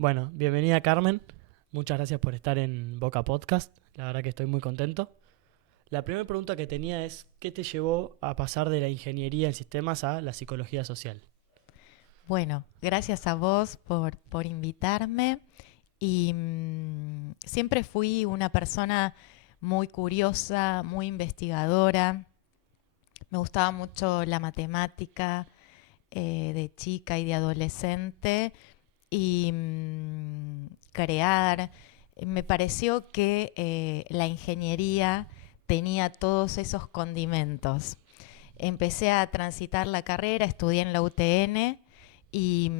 Bueno, bienvenida Carmen. Muchas gracias por estar en Boca Podcast. La verdad que estoy muy contento. La primera pregunta que tenía es, ¿qué te llevó a pasar de la ingeniería en sistemas a la psicología social? Bueno, gracias a vos por invitarme y siempre fui una persona muy curiosa, muy investigadora. Me gustaba mucho la matemática de chica y de adolescente y crear. Me pareció que la ingeniería tenía todos esos condimentos. Empecé a transitar la carrera, estudié en la UTN y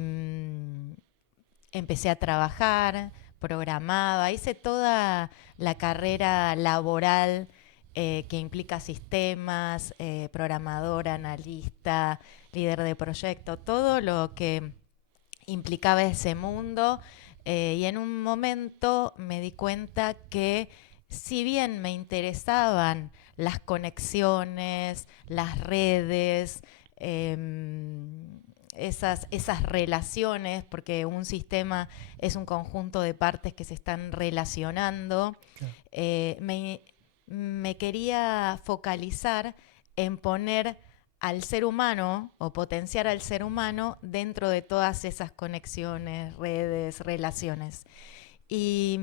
empecé a trabajar, programaba, hice toda la carrera laboral que implica sistemas, programadora, analista, líder de proyecto, todo lo que implicaba ese mundo. Y en un momento me di cuenta que si bien me interesaban las conexiones, las redes, esas relaciones, porque un sistema es un conjunto de partes que se están relacionando, Claro. me quería focalizar en poner al ser humano o potenciar al ser humano dentro de todas esas conexiones, redes, relaciones. Y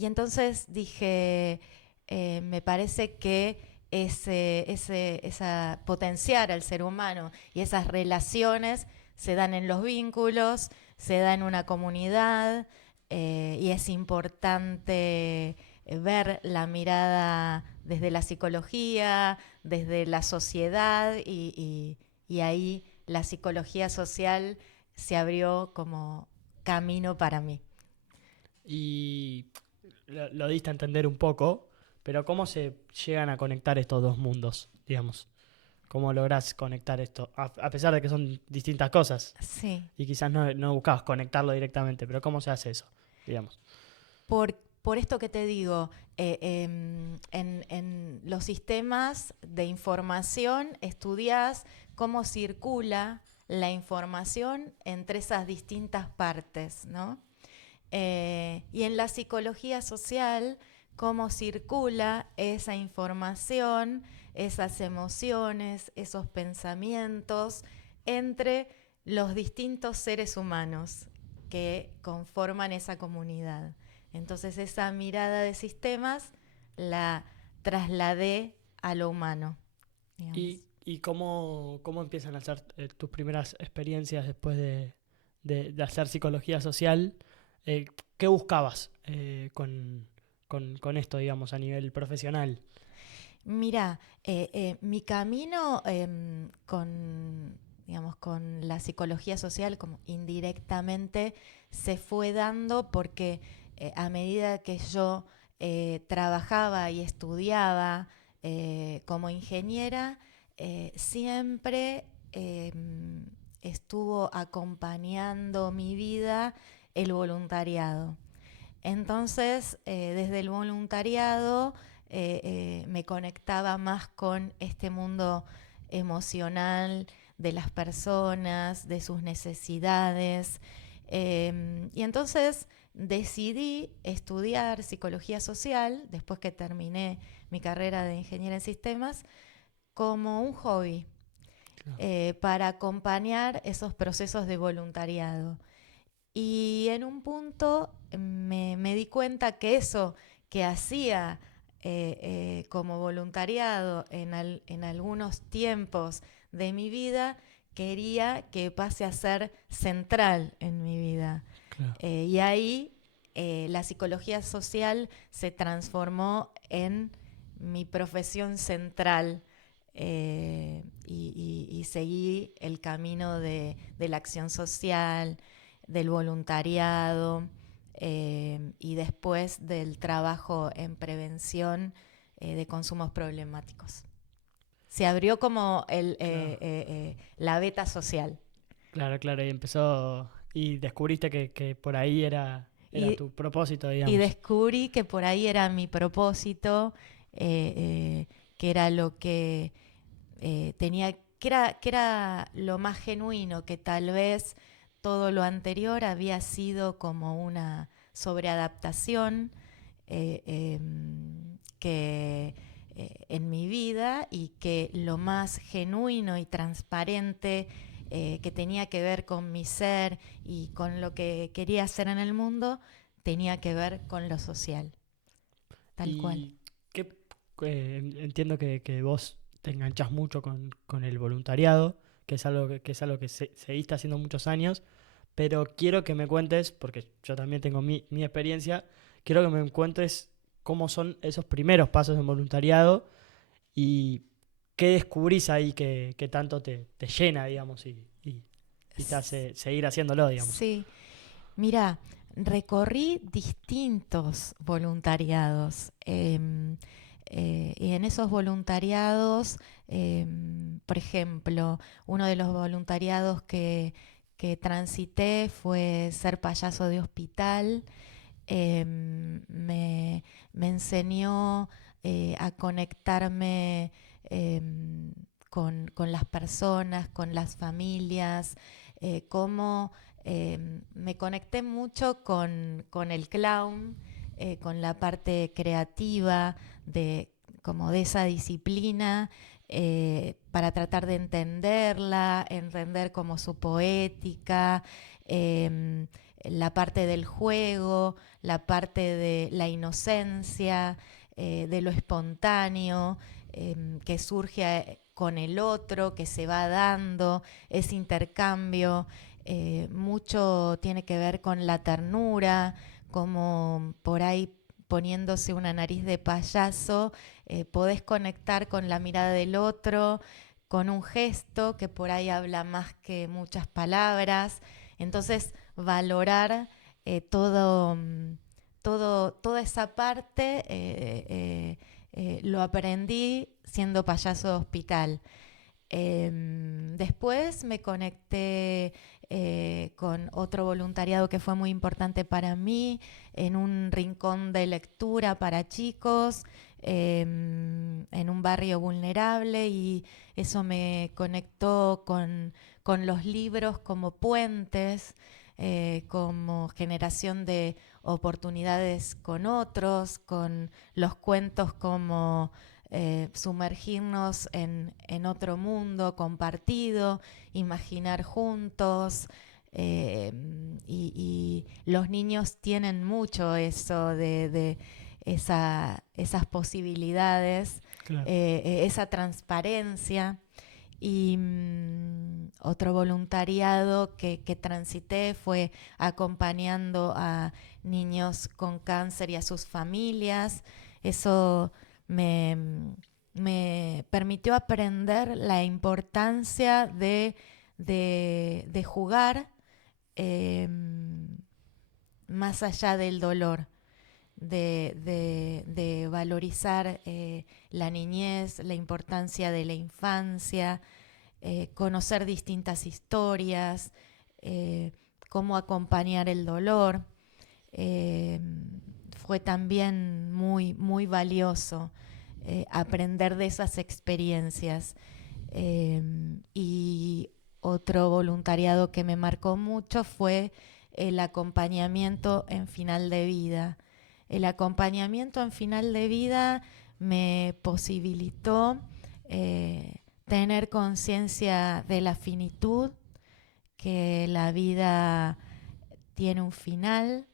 entonces dije, me parece que potenciar al ser humano y esas relaciones se dan en los vínculos, se da en una comunidad y es importante ver la mirada desde la psicología, desde la sociedad y ahí la psicología social se abrió como camino para mí. Y lo diste a entender un poco, pero ¿cómo se llegan a conectar estos dos mundos, digamos? ¿Cómo lográs conectar esto? A pesar de que son distintas cosas Sí, y quizás no buscabas conectarlo directamente, pero ¿cómo se hace eso, digamos? por esto que te digo, en los sistemas de información estudias cómo circula la información entre esas distintas partes, ¿no? Y en la psicología social, cómo circula esa información, esas emociones, esos pensamientos entre los distintos seres humanos que conforman esa comunidad. Entonces esa mirada de sistemas la trasladé a lo humano, digamos. ¿Y cómo empiezan a ser tus primeras experiencias después de hacer psicología social? Eh, ¿Qué buscabas con esto, digamos, a nivel profesional? Mira, mi camino digamos, con la psicología social, como indirectamente, se fue dando porque a medida que yo trabajaba y estudiaba como ingeniera, siempre estuvo acompañando mi vida el voluntariado. Entonces, desde el voluntariado me conectaba más con este mundo emocional de las personas, de sus necesidades. Y entonces decidí estudiar psicología social, después que terminé mi carrera de ingeniera en sistemas, como un hobby, Claro. para acompañar esos procesos de voluntariado. Y en un punto me di cuenta que eso que hacía como voluntariado en algunos tiempos de mi vida, quería que pase a ser central en mi vida. Claro. Y ahí la psicología social se transformó en mi profesión central y seguí el camino de la acción social, del voluntariado y después del trabajo en prevención de consumos problemáticos. Se abrió como Claro. la beta social. Claro, claro, y empezó y descubriste que por ahí era Y, tu propósito, y digamos. descubrí que por ahí era mi propósito, que era lo que tenía, que era lo más genuino, que tal vez todo lo anterior había sido como una sobreadaptación que en mi vida, y que lo más genuino y transparente que tenía que ver con mi ser y con lo que quería hacer en el mundo, tenía que ver con lo social, tal cual. Y qué, entiendo que vos te enganchás mucho con el voluntariado, que es algo que seguiste haciendo muchos años, pero quiero que me cuentes, porque yo también tengo mi experiencia, quiero que me cuentes cómo son esos primeros pasos en voluntariado y qué descubrís ahí que tanto te llena, digamos, y te hace seguir haciéndolo, digamos. Sí, mira, recorrí distintos voluntariados y en esos voluntariados, por ejemplo, uno de los voluntariados que transité fue ser payaso de hospital. Me enseñó a conectarme con las personas, con las familias, cómo me conecté mucho con el clown, con la parte creativa como de esa disciplina, para tratar de entenderla, entender como su poética, la parte del juego, la parte de la inocencia, de lo espontáneo, que surge con el otro, que se va dando, ese intercambio. Mucho tiene que ver con la ternura, como por ahí poniéndose una nariz de payaso, podés conectar con la mirada del otro, con un gesto que por ahí habla más que muchas palabras. Entonces, valorar toda esa parte lo aprendí siendo payaso de hospital. Después me conecté con otro voluntariado que fue muy importante para mí, en un rincón de lectura para chicos, en un barrio vulnerable, y eso me conectó con los libros como puentes, como generación de oportunidades con otros, con los cuentos como sumergirnos en otro mundo compartido, imaginar juntos. Y los niños tienen mucho eso de esas posibilidades, Claro. esa transparencia. Y otro voluntariado que transité fue acompañando a niños con cáncer y a sus familias. Eso me, me permitió aprender la importancia de jugar eh, más allá del dolor, de valorizar la niñez, la importancia de la infancia, conocer distintas historias, cómo acompañar el dolor. Eh, Fue también muy, muy valioso aprender de esas experiencias. Y otro voluntariado que me marcó mucho fue el acompañamiento en final de vida. El acompañamiento en final de vida me posibilitó tener conciencia de la finitud, que la vida tiene un final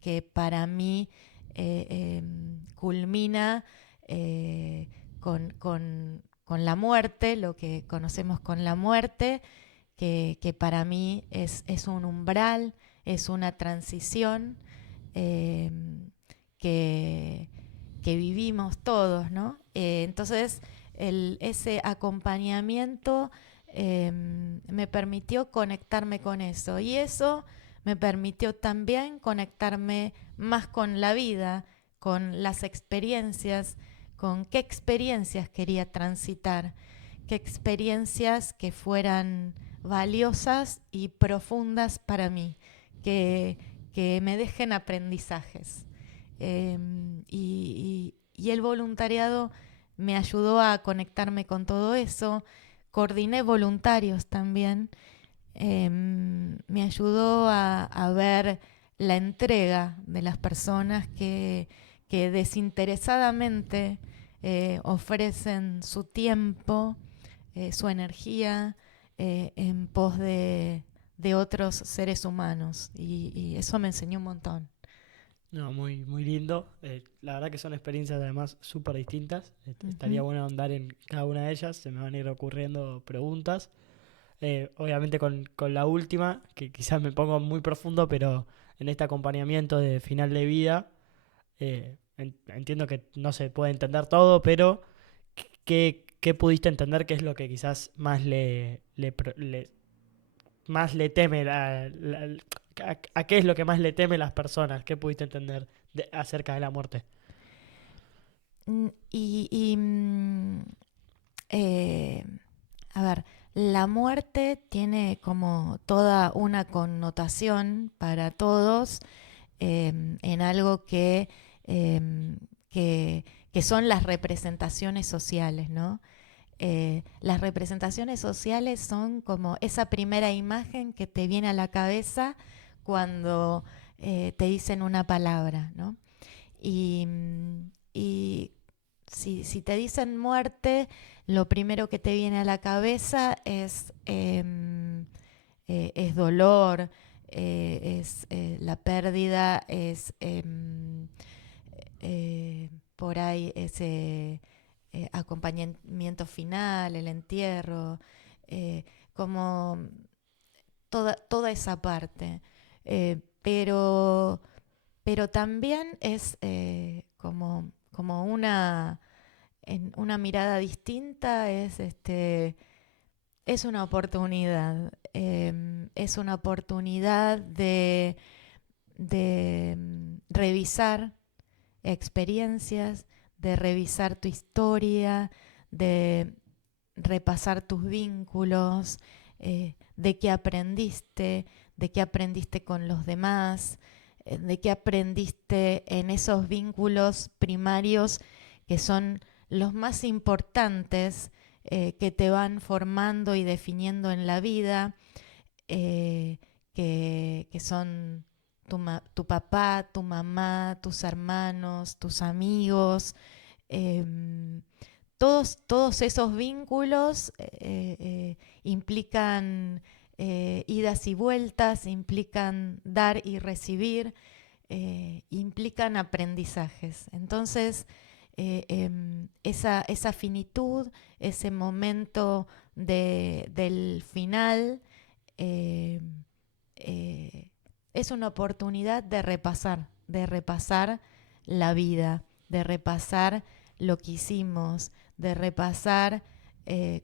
que para mí culmina con la muerte, lo que conocemos con la muerte, que para mí es un umbral, es una transición eh, que, que vivimos todos, ¿no? Entonces, ese acompañamiento me permitió conectarme con eso, y eso me permitió también conectarme más con la vida, con las experiencias, con qué experiencias quería transitar, qué experiencias que fueran valiosas y profundas para mí, que, que me dejen aprendizajes. Y el voluntariado me ayudó a conectarme con todo eso. Coordiné voluntarios también Me ayudó a ver la entrega de las personas que desinteresadamente ofrecen su tiempo, su energía en pos de otros seres humanos. Y eso me enseñó un montón. No, muy, muy lindo. La verdad que son experiencias además súper distintas. Estaría Ujú. bueno ahondar en cada una de ellas. Se me van a ir ocurriendo preguntas. Obviamente con la última, que quizás me pongo muy profundo, pero en este acompañamiento de final de vida, entiendo que no se puede entender todo, pero ¿qué pudiste entender? ¿Qué es lo que quizás más más le teme a qué es lo que más le teme las personas? ¿Qué pudiste entender acerca de la muerte? Y eh, a ver, la muerte tiene como toda una connotación para todos en algo em, que, que son las representaciones sociales, ¿no? Las representaciones sociales son como esa primera imagen que te viene a la cabeza cuando te dicen una palabra, ¿no? Y si te dicen muerte, lo primero que te viene a la cabeza es dolor, la pérdida, por ahí ese acompañamiento final, el entierro, eh, como toda esa parte. Pero también es como en una mirada distinta, es una oportunidad. Es una oportunidad de revisar experiencias, de revisar tu historia, de repasar tus vínculos, de qué aprendiste con los demás, de qué aprendiste en esos vínculos primarios que son los más importantes, que te van formando y definiendo en la vida, que son tu papá, tu mamá, tus hermanos, tus amigos. em, todos esos vínculos implican idas y vueltas, implican dar y recibir, implican aprendizajes. Entonces, esa finitud, ese momento del final, eh, eh, es una oportunidad de repasar la vida, de repasar lo que hicimos, de repasar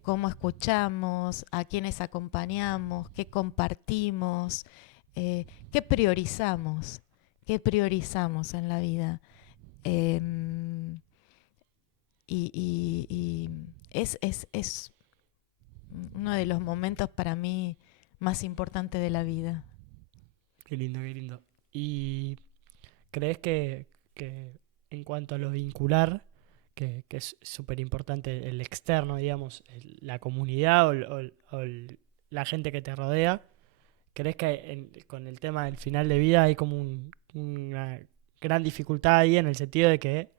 cómo escuchamos, a quienes acompañamos, qué compartimos, qué priorizamos, qué priorizamos en la vida. Em, y es uno de los momentos para mí más importantes de la vida. Qué lindo, qué lindo. ¿Y crees que en cuanto a lo vincular, que es súper importante el externo, digamos, la comunidad la gente que te rodea, crees que con el tema del final de vida hay como una gran dificultad ahí en el sentido de que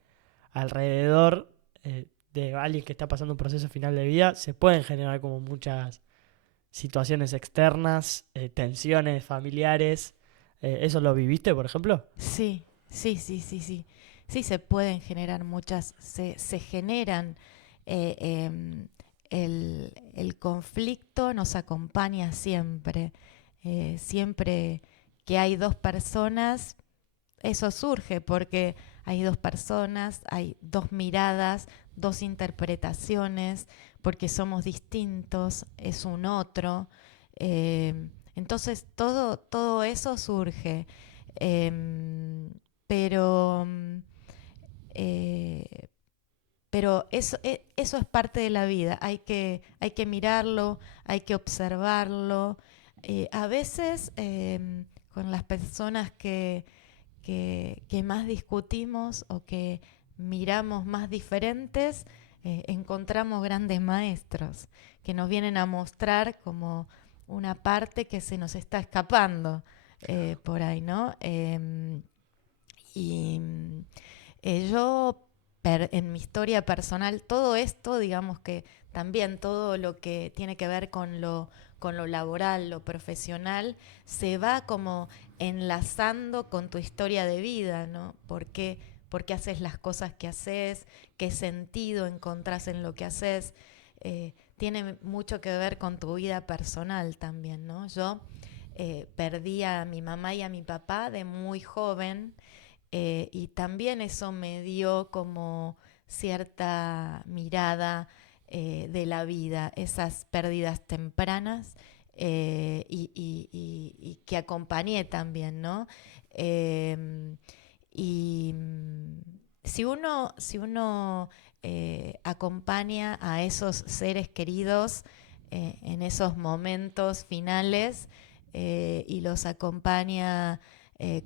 alrededor de alguien que está pasando un proceso final de vida se pueden generar como muchas situaciones externas, tensiones familiares? ¿Eso lo viviste, por ejemplo? Sí, sí, sí, sí, sí. Sí, se pueden generar muchas, se generan. eh, em, el conflicto nos acompaña siempre. Siempre que hay dos personas, eso surge porque hay dos personas, hay dos miradas, dos interpretaciones, porque somos distintos, es un otro. Entonces todo eso surge. Em, pero eh, pero eso es parte de la vida, hay que mirarlo, hay que observarlo. A veces con las personas que más discutimos o que miramos más diferentes, encontramos grandes maestros que nos vienen a mostrar como una parte que se nos está escapando por ahí, ¿no? Y yo, en mi historia personal, todo esto, digamos que también todo lo que tiene que ver con lo laboral, lo profesional, se va como enlazando con tu historia de vida, ¿no? ¿Por qué haces las cosas que haces? ¿Qué sentido encontrás en lo que haces? Tiene mucho que ver con tu vida personal también, ¿no? Yo perdí a mi mamá y a mi papá de muy joven, y también eso me dio como cierta mirada de la vida, esas pérdidas tempranas, y que acompañé también, ¿no? Eh, y si uno acompaña a esos seres queridos en esos momentos finales, y los acompaña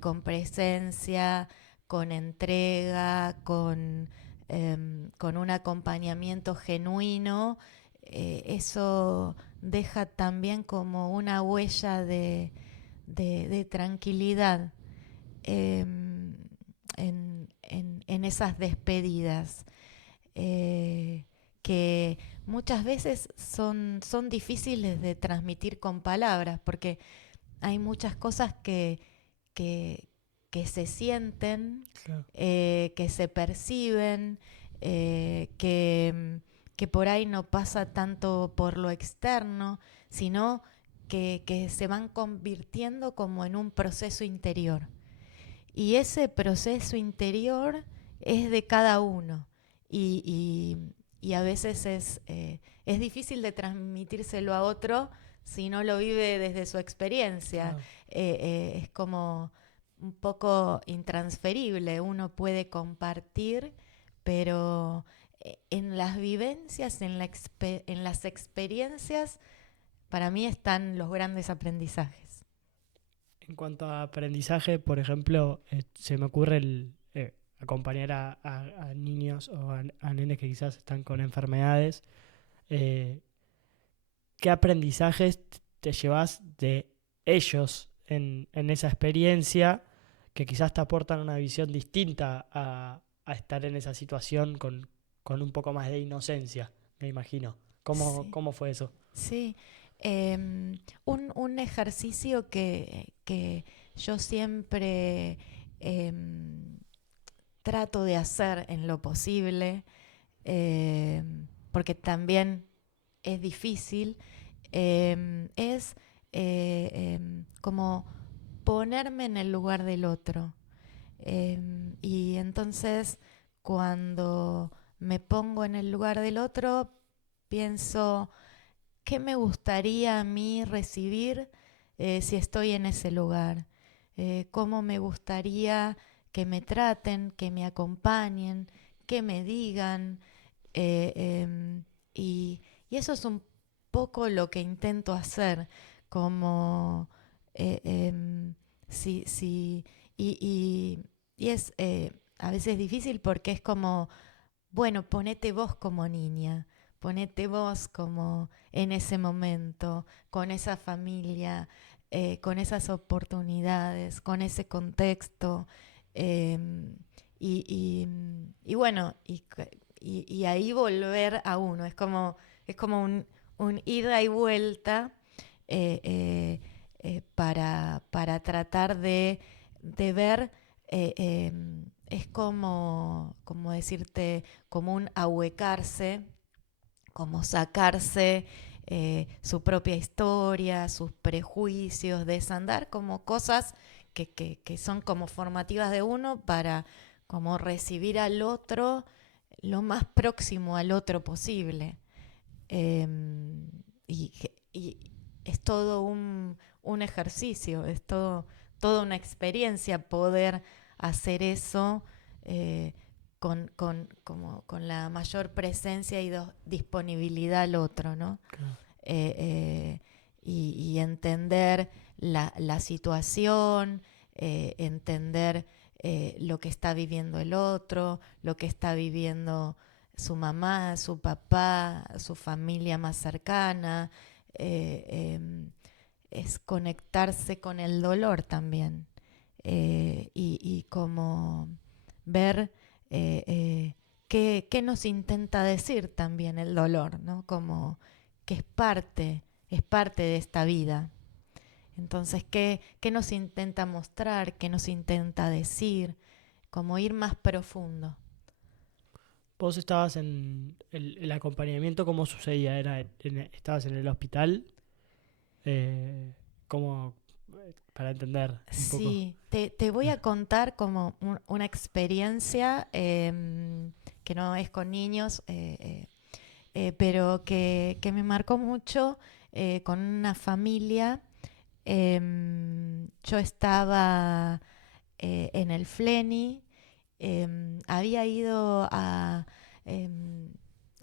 con presencia, con entrega, con un acompañamiento genuino, eso deja también como una huella de tranquilidad eh, en esas despedidas, eh, que muchas veces son difíciles de transmitir con palabras, porque hay muchas cosas que, que se sienten, Claro. que se perciben, que por ahí no pasa tanto por lo externo, sino que se van convirtiendo como en un proceso interior. Y ese proceso interior es de cada uno. Y, y a veces es difícil de transmitírselo a otro si no lo vive desde su experiencia. Claro. Es como un poco intransferible. Uno puede compartir, pero en las vivencias, en las experiencias, para mí están los grandes aprendizajes. En cuanto a aprendizaje, por ejemplo, se me ocurre el acompañar a niños o a nenes que quizás están con enfermedades. eh, ¿Qué aprendizajes te llevas de ellos en esa experiencia que quizás te aportan una visión distinta a estar en esa situación con un poco más de inocencia, me imagino? ¿Cómo, Sí. cómo fue eso? Sí, un ejercicio que yo siempre trato de hacer en lo posible, porque también es difícil, es como ponerme en el lugar del otro. Y entonces cuando me pongo en el lugar del otro, pienso, ¿qué me gustaría a mí recibir si estoy en ese lugar? ¿Cómo me gustaría que me traten, que me acompañen, que me digan? Eh, em, y, y eso es un poco lo que intento hacer, como eh, em, si, si, y, y es a veces difícil porque es como, bueno, ponete vos como niña, ponete vos como en ese momento, con esa familia, con esas oportunidades, con ese contexto. eh, y bueno, y ahí volver a uno. Es como un ida y vuelta, eh, eh, para tratar de ver. Es como decirte, como un ahuecarse, como sacarse su propia historia, sus prejuicios, desandar como cosas que son como formativas de uno para como recibir al otro lo más próximo al otro posible. Eh, y, y es todo un ejercicio, es toda una experiencia poder hacer eso con la mayor presencia y disponibilidad al otro, ¿no? Claro. Y entender la situación, entender lo que está viviendo el otro, lo que está viviendo su mamá, su papá, su familia más cercana, es conectarse con el dolor también, y como ver qué nos intenta decir también el dolor, ¿no? Como que es parte de esta vida. Entonces, ¿qué nos intenta mostrar? ¿Qué nos intenta decir? Como ir más profundo. Vos estabas en el acompañamiento, ¿cómo sucedía? ¿Estabas en el hospital? Eh, ¿Cómo? Para entender un poco. Sí, te voy a contar como una experiencia que no es con niños, pero que me marcó mucho con una familia. Yo estaba en el Fleni, había ido a... em,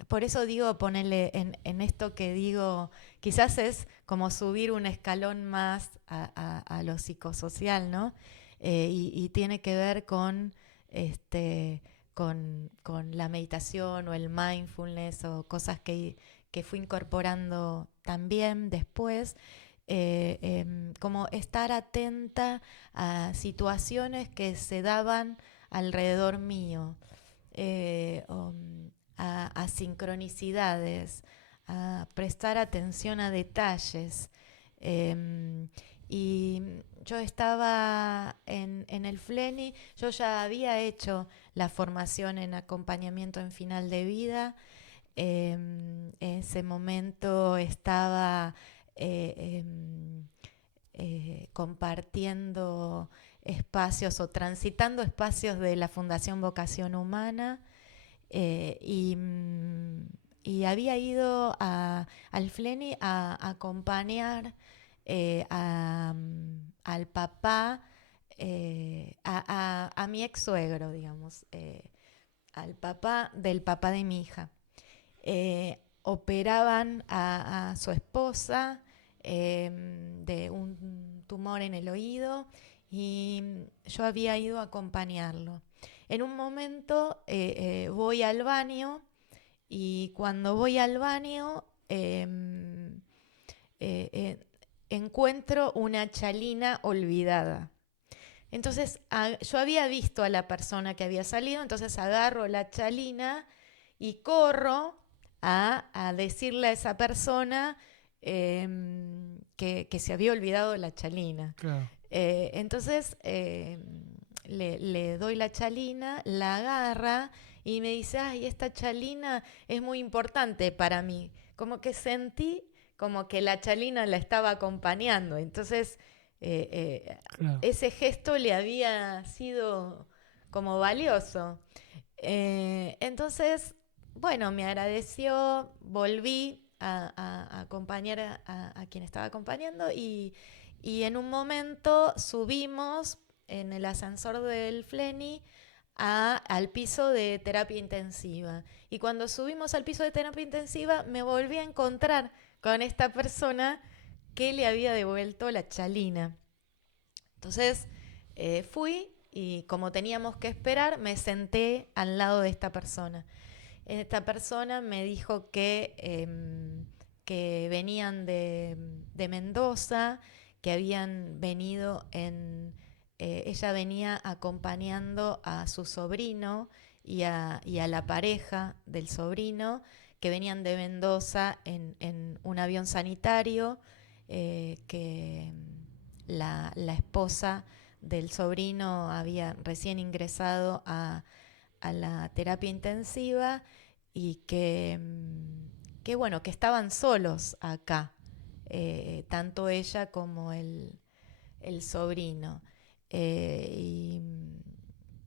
por eso digo, ponerle en esto que digo, quizás es como subir un escalón más a lo psicosocial, ¿no? Y tiene que ver este, con la meditación o el mindfulness o cosas que fui incorporando también después, como estar atenta a situaciones que se daban alrededor mío, a sincronicidades, a prestar atención a detalles. Y yo estaba en el Fleni, yo ya había hecho la formación en acompañamiento en final de vida. En ese momento estaba eh, em, compartiendo espacios o transitando espacios de la Fundación Vocación Humana, eh, y, mm, y había ido al Fleni a acompañar al papá, a mi ex suegro, digamos, al papá del papá de mi hija. Operaban a su esposa de un tumor en el oído y yo había ido a acompañarlo. En un momento voy al baño y cuando voy al baño eh, eh, encuentro una chalina olvidada. Entonces yo había visto a la persona que había salido, entonces agarro la chalina y corro a decirle a esa persona que se había olvidado la chalina. Claro. Entonces le doy la chalina, la agarra y me dice, ay, esta chalina es muy importante para mí. Como que sentí como que la chalina la estaba acompañando. Entonces Claro. ese gesto le había sido como valioso. Entonces, bueno, me agradeció, volví a acompañar a quien estaba acompañando y en un momento subimos en el ascensor del Fleni al piso de terapia intensiva. Y cuando subimos al piso de terapia intensiva me volví a encontrar con esta persona que le había devuelto la chalina. Entonces fui y como teníamos que esperar, me senté al lado de esta persona. Esta persona me dijo que venían de Mendoza, que habían venido ella venía acompañando a su sobrino y a la pareja del sobrino, que venían de Mendoza en un avión sanitario, que la esposa del sobrino había recién ingresado a la terapia intensiva y que bueno, que estaban solos acá, tanto ella como el sobrino. Y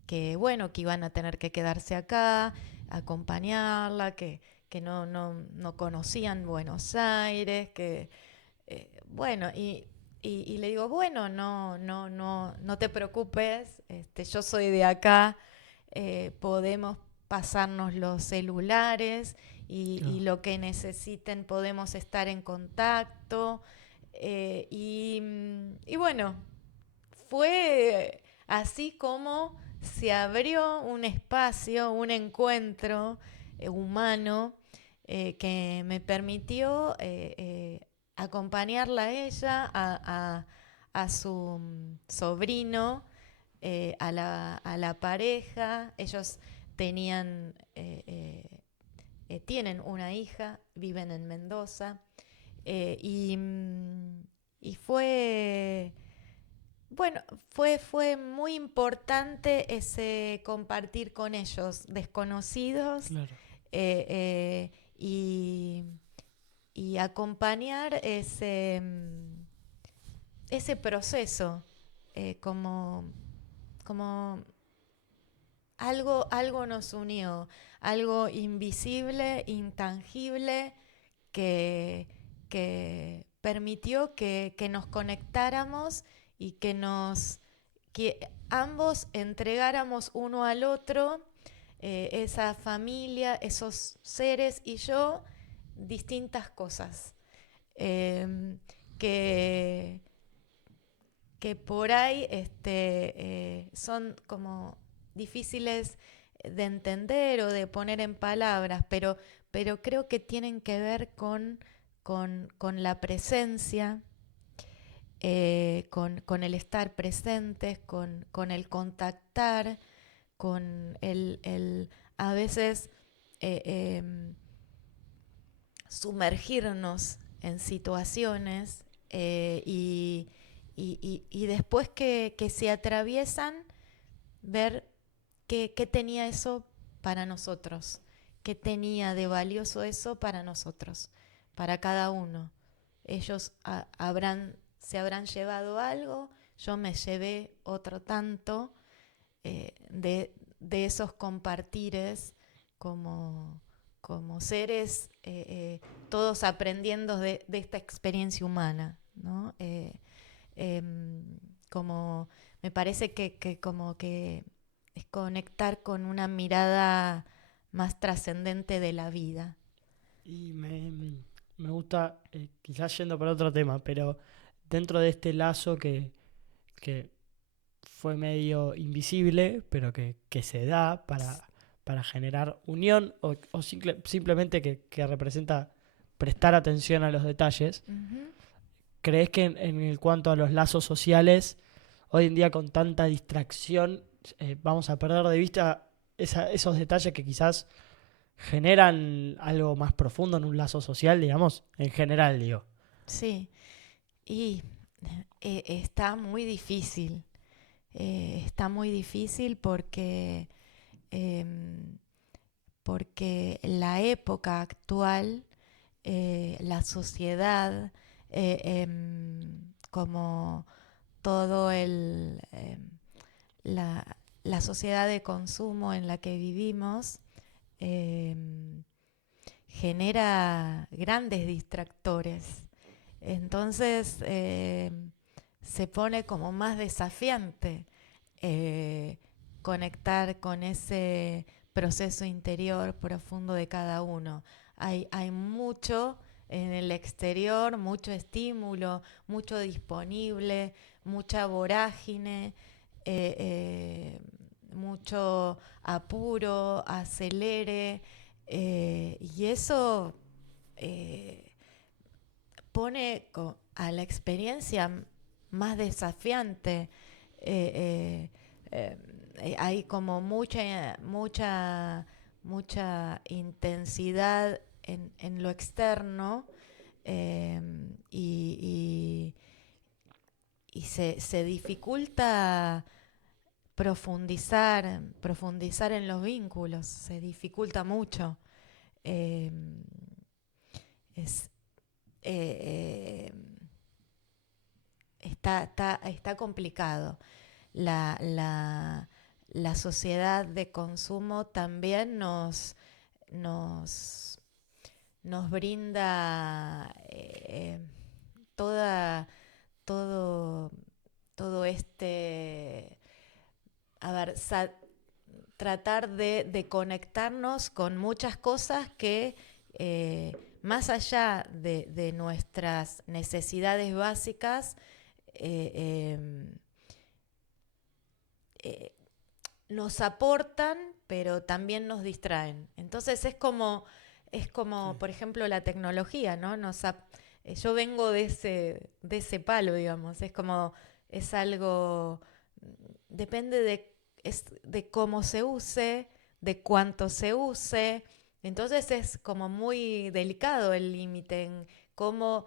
que bueno, que iban a tener que quedarse acá, acompañarla, que no conocían Buenos Aires, que bueno, y le digo, bueno, no te preocupes, yo soy de acá, podemos pasarnos los celulares y Claro. lo que necesiten podemos estar en contacto. Y bueno, fue así como se abrió un espacio, un encuentro humano que me permitió acompañarla a ella, a su sobrino, a la pareja. Ellos tenían, tienen una hija, viven en Mendoza, eh, y, mm, y bueno, fue muy importante ese compartir con ellos, desconocidos, Claro. eh, eh, y, y acompañar ese proceso, como, como algo nos unió, algo invisible, intangible, que, que permitió que nos conectáramos y que ambos entregáramos uno al otro, esa familia, esos seres y yo, distintas cosas. eh, que, que por ahí son como difíciles de entender o de poner en palabras, pero creo que tienen que ver con la presencia, con el estar presentes, con el contactar, con el a veces eh, eh, sumergirnos en situaciones, y después que se atraviesan, ver qué tenía eso para nosotros, qué tenía de valioso eso para nosotros, para cada uno. Ellos se habrán llevado algo, yo me llevé otro tanto, de esos compartires, como, como seres, todos aprendiendo de esta experiencia humana, ¿no? Como me parece que como que es conectar con una mirada más trascendente de la vida. Y me gusta, quizás yendo por otro tema, pero dentro de este lazo que fue medio invisible, pero que se da para generar unión o simplemente que representa prestar atención a los detalles. Ujú. ¿Crees que en el cuanto a los lazos sociales, hoy en día con tanta distracción, vamos a perder de vista esos detalles que quizás generan algo más profundo en un lazo social, digamos? En general, digo. Sí, y está muy difícil. Está muy difícil em, porque la época actual, la sociedad, como todo la sociedad de consumo en la que vivimos, em, genera grandes distractores. Entonces, se pone como más desafiante, eh, conectar con ese proceso interior profundo de cada uno. Hay mucho en el exterior, mucho estímulo, mucho disponible, mucha vorágine, mucho apuro, acelere, y eso, eh, pone a la experiencia más desafiante. Eh, Hay como mucha intensidad en lo externo, eh, y, y se dificulta profundizar en los vínculos, se dificulta mucho. Eh, es, eh, está complicado. La, la, la sociedad de consumo también nos, nos brinda, toda, todo, todo a ver, tratar de conectarnos con muchas cosas que, más allá de nuestras necesidades básicas, eh, eh, eh, nos aportan, pero también nos distraen. Entonces es como Sí. por ejemplo, la tecnología, ¿no? yo vengo de ese palo, digamos. Es como, es algo, depende de cómo se use, de cuánto se use. Entonces es como muy delicado el límite en cómo,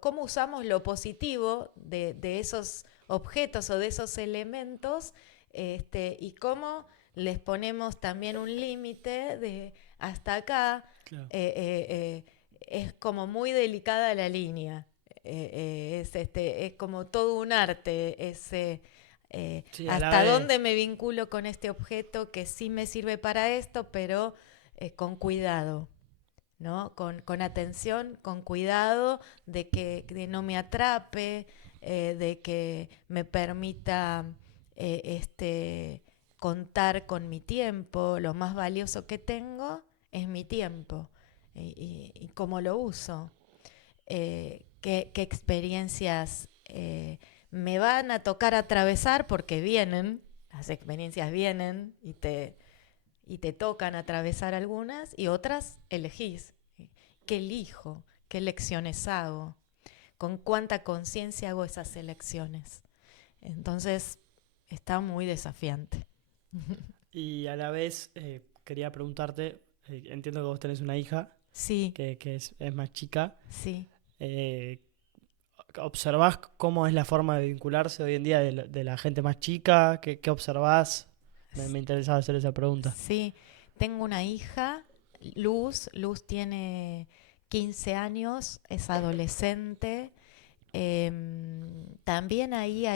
cómo usamos lo positivo de esos objetos o de esos elementos, y cómo les ponemos también un límite de hasta acá. Claro. Es como muy delicada la línea. Es como todo un arte ese, Sí, a la hasta vez. dónde me vinculo con este objeto que sí me sirve para esto, pero con cuidado, ¿no? Con atención, con cuidado de no me atrape, de que me permita contar con mi tiempo. Lo más valioso que tengo es mi tiempo y cómo lo uso. Qué experiencias me van a tocar atravesar porque vienen, las experiencias vienen y te tocan atravesar algunas y otras elegís. ¿Qué elijo? ¿Qué elecciones hago? ¿Con cuánta conciencia hago esas elecciones? Entonces, está muy desafiante. Y a la vez quería preguntarte, entiendo que vos tenés una hija Sí, que es más chica. sí. eh, ¿Observás cómo es la forma de vincularse hoy en día de la gente más chica? ¿Qué observás? Me interesaba hacer esa pregunta. Sí, tengo una hija, Luz. Luz tiene 15 años, es adolescente. También ahí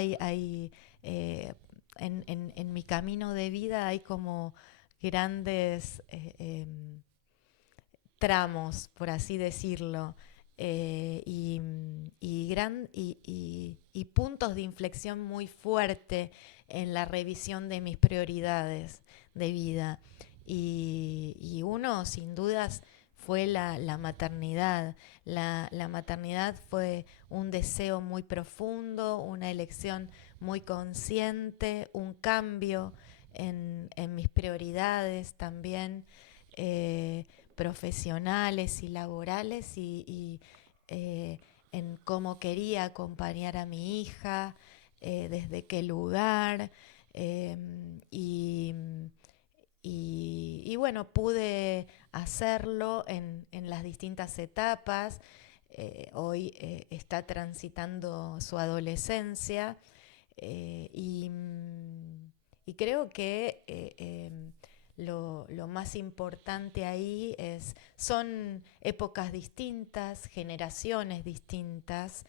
eh, en mi camino de vida hay como grandes tramos, por así decirlo, y puntos de inflexión muy fuerte en la revisión de mis prioridades de vida. Y uno, sin dudas, fue la maternidad. La maternidad fue un deseo muy profundo, una elección muy consciente, un cambio en mis prioridades también. Profesionales y laborales eh, en cómo quería acompañar a mi hija, desde qué lugar. eh, y, y bueno, pude hacerlo en las distintas etapas. Hoy está transitando su adolescencia, y creo que lo más importante ahí son épocas distintas, generaciones distintas.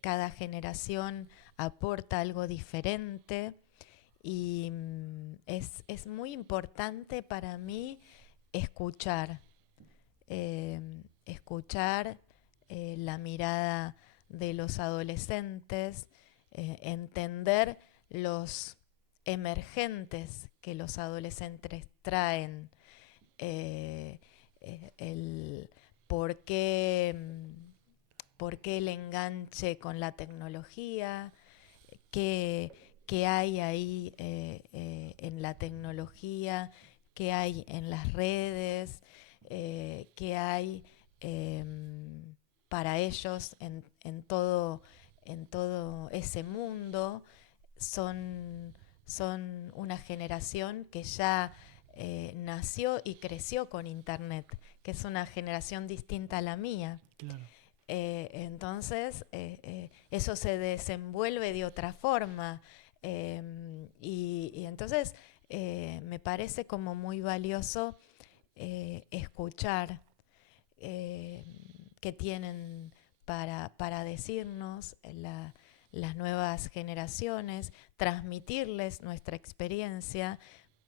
Cada generación aporta algo diferente y es muy importante para mí escuchar, escuchar la mirada de los adolescentes, entender los emergentes que los adolescentes traen, eh, el por qué el enganche con la tecnología, qué hay ahí en la tecnología, qué hay en las redes, qué hay eh, para ellos en todo ese mundo. Son, son una generación que ya nació y creció con Internet, que es una generación distinta a la mía. Claro. Entonces, eso se desenvuelve de otra forma. Y entonces me parece como muy valioso escuchar eh, qué tienen para decirnos las nuevas generaciones, transmitirles nuestra experiencia,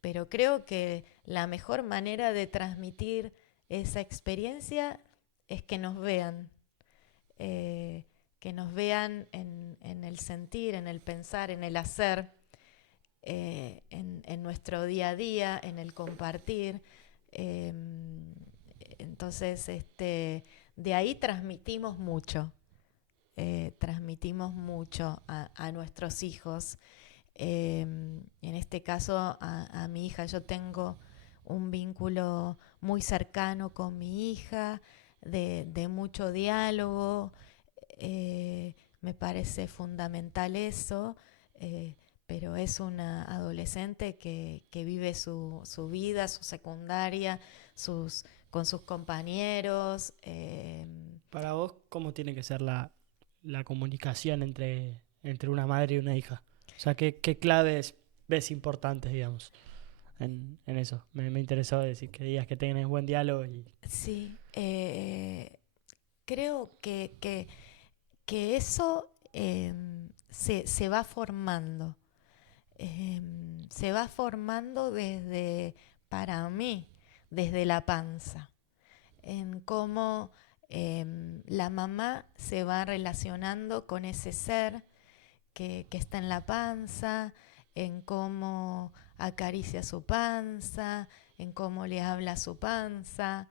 pero creo que la mejor manera de transmitir esa experiencia es eh, que nos vean en el sentir, en el pensar, en el hacer, en nuestro día a día, en el compartir. Eh, entonces, de ahí transmitimos mucho a nuestros hijos. En este caso, a mi hija, yo tengo un vínculo muy cercano con mi hija, de mucho diálogo. Me parece fundamental eso, pero es una adolescente que vive su vida, su secundaria, con sus compañeros. Para vos, ¿cómo tiene que ser la comunicación entre una madre y una hija? O sea, ¿qué claves ves importantes, digamos, en eso? Me interesó decir que digas que tenés buen diálogo y... Sí, creo que eso se va formando. Se va formando para mí, desde la panza, en cómo la mamá se va relacionando con ese ser que está en la panza, en cómo acaricia su panza, en cómo le habla a su panza,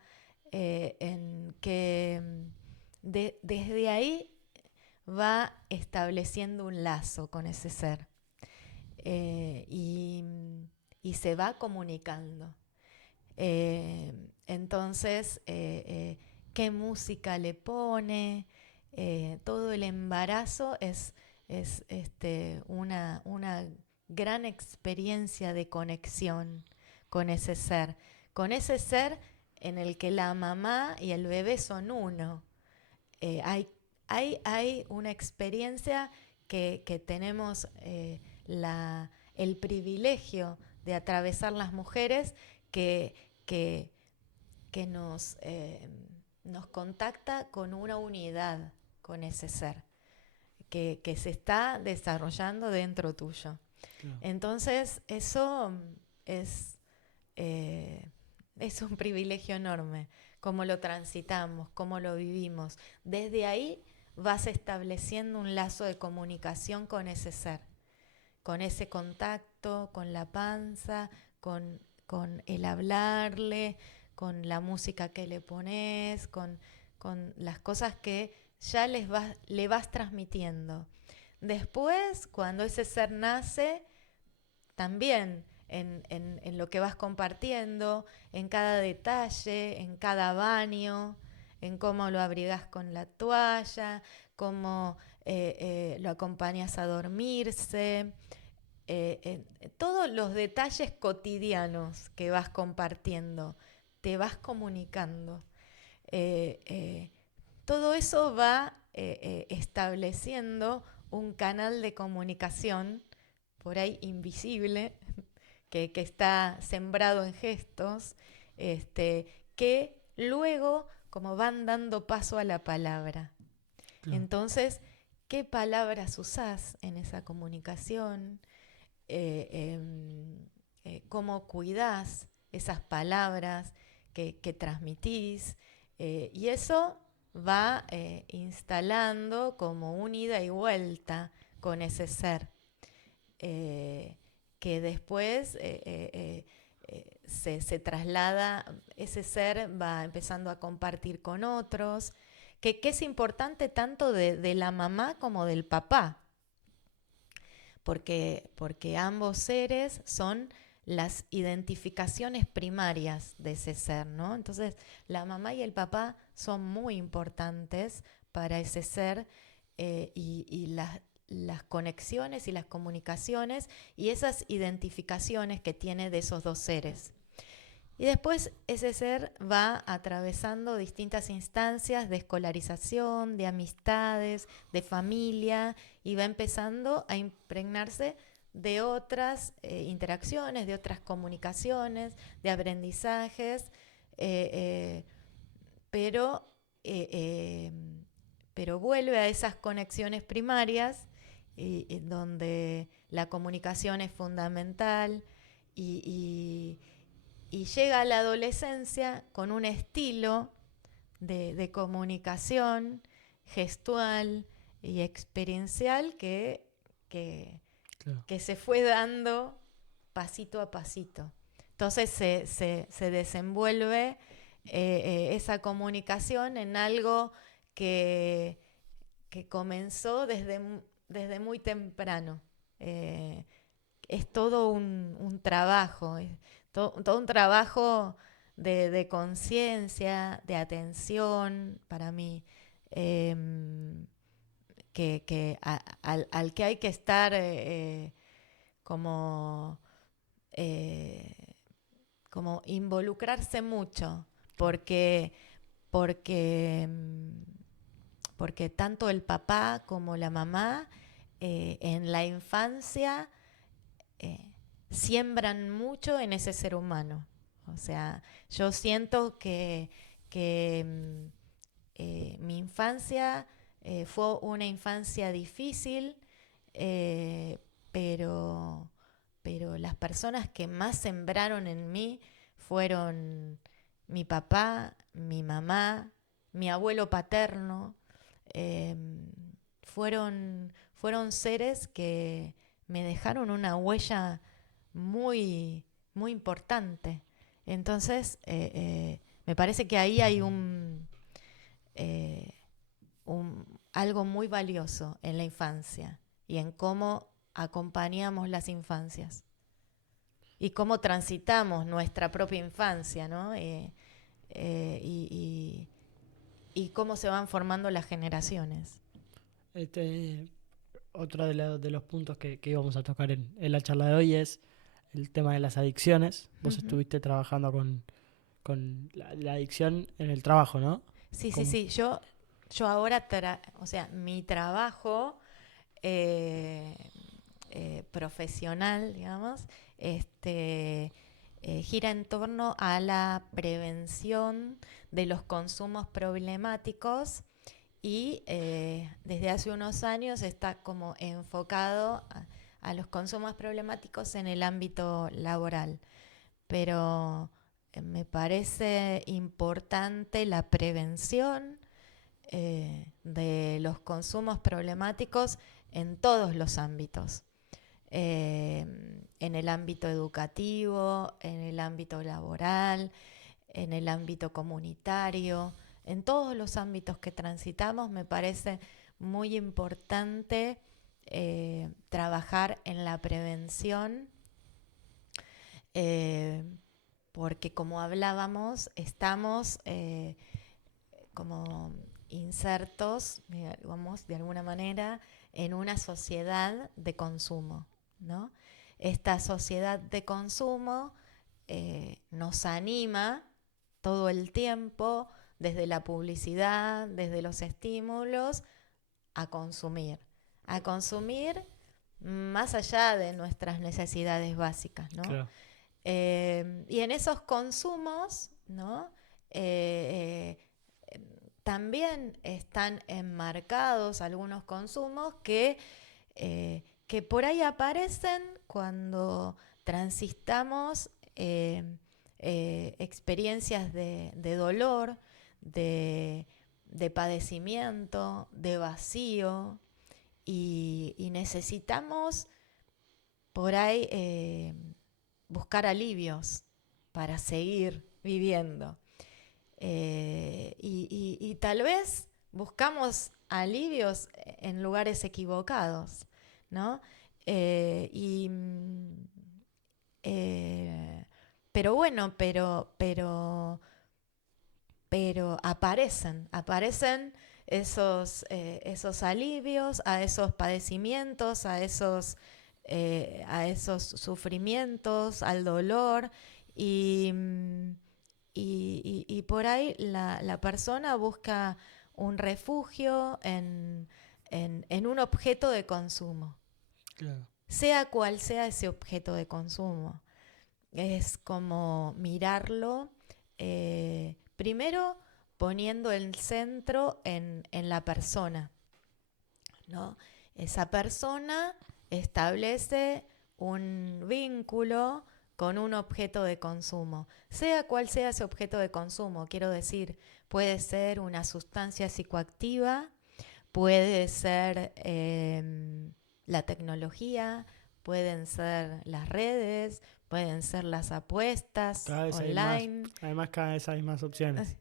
en que desde ahí va estableciendo un lazo con ese ser, eh, y, y se va comunicando. Entonces, ¿qué música le pone? Todo el embarazo es una gran experiencia de conexión con ese ser en el que la mamá y el bebé son uno. Eh, hay, hay una experiencia que tenemos el privilegio de atravesar las mujeres que, que, que nos contacta con una unidad con ese ser que se está desarrollando dentro tuyo. Claro. Entonces, eso es, eh, es un privilegio enorme, cómo lo transitamos, cómo lo vivimos. Desde ahí vas estableciendo un lazo de comunicación con ese ser, con ese contacto, con la panza, con el hablarle, con la música que le pones, con las cosas que ya le vas transmitiendo. Después, cuando ese ser nace, también en lo que vas compartiendo, en cada detalle, en cada baño, en cómo lo abrigas con la toalla, cómo lo acompañas a dormirse, todos los detalles cotidianos que vas compartiendo, te vas comunicando. Eh, eh, Todo eso va estableciendo un canal de comunicación por ahí invisible, que está sembrado en gestos, que luego como van dando paso a la palabra. Claro. Entonces, ¿qué palabras usás en esa comunicación? Cómo cuidás esas palabras que transmitís, y eso va instalando como un ida y vuelta con ese ser, eh, que después se traslada, ese ser va empezando a compartir con otros, que es importante tanto de la mamá como del papá, porque ambos seres son las identificaciones primarias de ese ser, ¿no? Entonces, la mamá y el papá son muy importantes para ese ser, y las conexiones y las comunicaciones y esas identificaciones que tiene de esos dos seres. Y después ese ser va atravesando distintas instancias de escolarización, de amistades, de familia, y va empezando a impregnarse de otras interacciones, de otras comunicaciones, de aprendizajes, eh, eh, pero, eh, eh, pero vuelve a esas conexiones primarias, y donde la comunicación es fundamental, y, y llega a la adolescencia con un estilo de comunicación gestual y experiencial que, Claro. que se fue dando pasito a pasito. Entonces se desenvuelve esa comunicación en algo que, que comenzó desde muy temprano. Es todo un trabajo. todo un trabajo de conciencia, de atención para mí, al que hay que estar como, eh, como involucrarse mucho, porque, porque, porque tanto el papá como la mamá en la infancia eh, siembran mucho en ese ser humano. O sea, yo siento que mi infancia fue una infancia difícil, eh, pero, pero las personas que más sembraron en mí fueron mi papá, mi mamá, mi abuelo paterno. eh, fueron seres que me dejaron una huella muy, muy importante. Entonces, me parece que ahí hay eh, algo muy valioso en la infancia y en cómo acompañamos las infancias y cómo transitamos nuestra propia infancia, ¿no? Y cómo se van formando las generaciones. Este, otro de los puntos que íbamos a tocar en la charla de hoy es el tema de las adicciones. Vos Uh-huh. estuviste trabajando con la adicción en el trabajo, ¿no? Sí, sí, ¿Cómo? sí. Yo ahora, o sea, mi trabajo eh, profesional, digamos, gira en torno a la prevención de los consumos problemáticos y desde hace unos años está como enfocado a los consumos problemáticos en el ámbito laboral. Pero me parece importante la prevención de los consumos problemáticos en todos los ámbitos. En el ámbito educativo, en el ámbito laboral, en el ámbito comunitario, en todos los ámbitos que transitamos, me parece muy importante trabajar en la prevención, eh, porque como hablábamos, estamos como insertos, digamos, de alguna manera, en una sociedad de consumo, ¿no? Esta sociedad de consumo nos anima todo el tiempo, desde la publicidad, desde los estímulos, a consumir más allá de nuestras necesidades básicas, ¿no? Claro. Y en esos consumos, ¿no? También están enmarcados algunos consumos que por ahí aparecen cuando transitamos experiencias de dolor, de padecimiento, de vacío, y necesitamos por ahí buscar alivios para seguir viviendo. Y tal vez buscamos alivios en lugares equivocados, ¿no? Eh, pero bueno, pero aparecen esos alivios a esos padecimientos, a esos sufrimientos, al dolor, y, y por ahí la persona busca un refugio en un objeto de consumo, Claro. sea cual sea ese objeto de consumo. Es como mirarlo, primero poniendo el centro en la persona, ¿no? Esa persona establece un vínculo con un objeto de consumo, sea cual sea ese objeto de consumo. Quiero decir, puede ser una sustancia psicoactiva, puede ser la tecnología, pueden ser las redes, pueden ser las apuestas Cada vez hay más, online. además cada vez hay más opciones.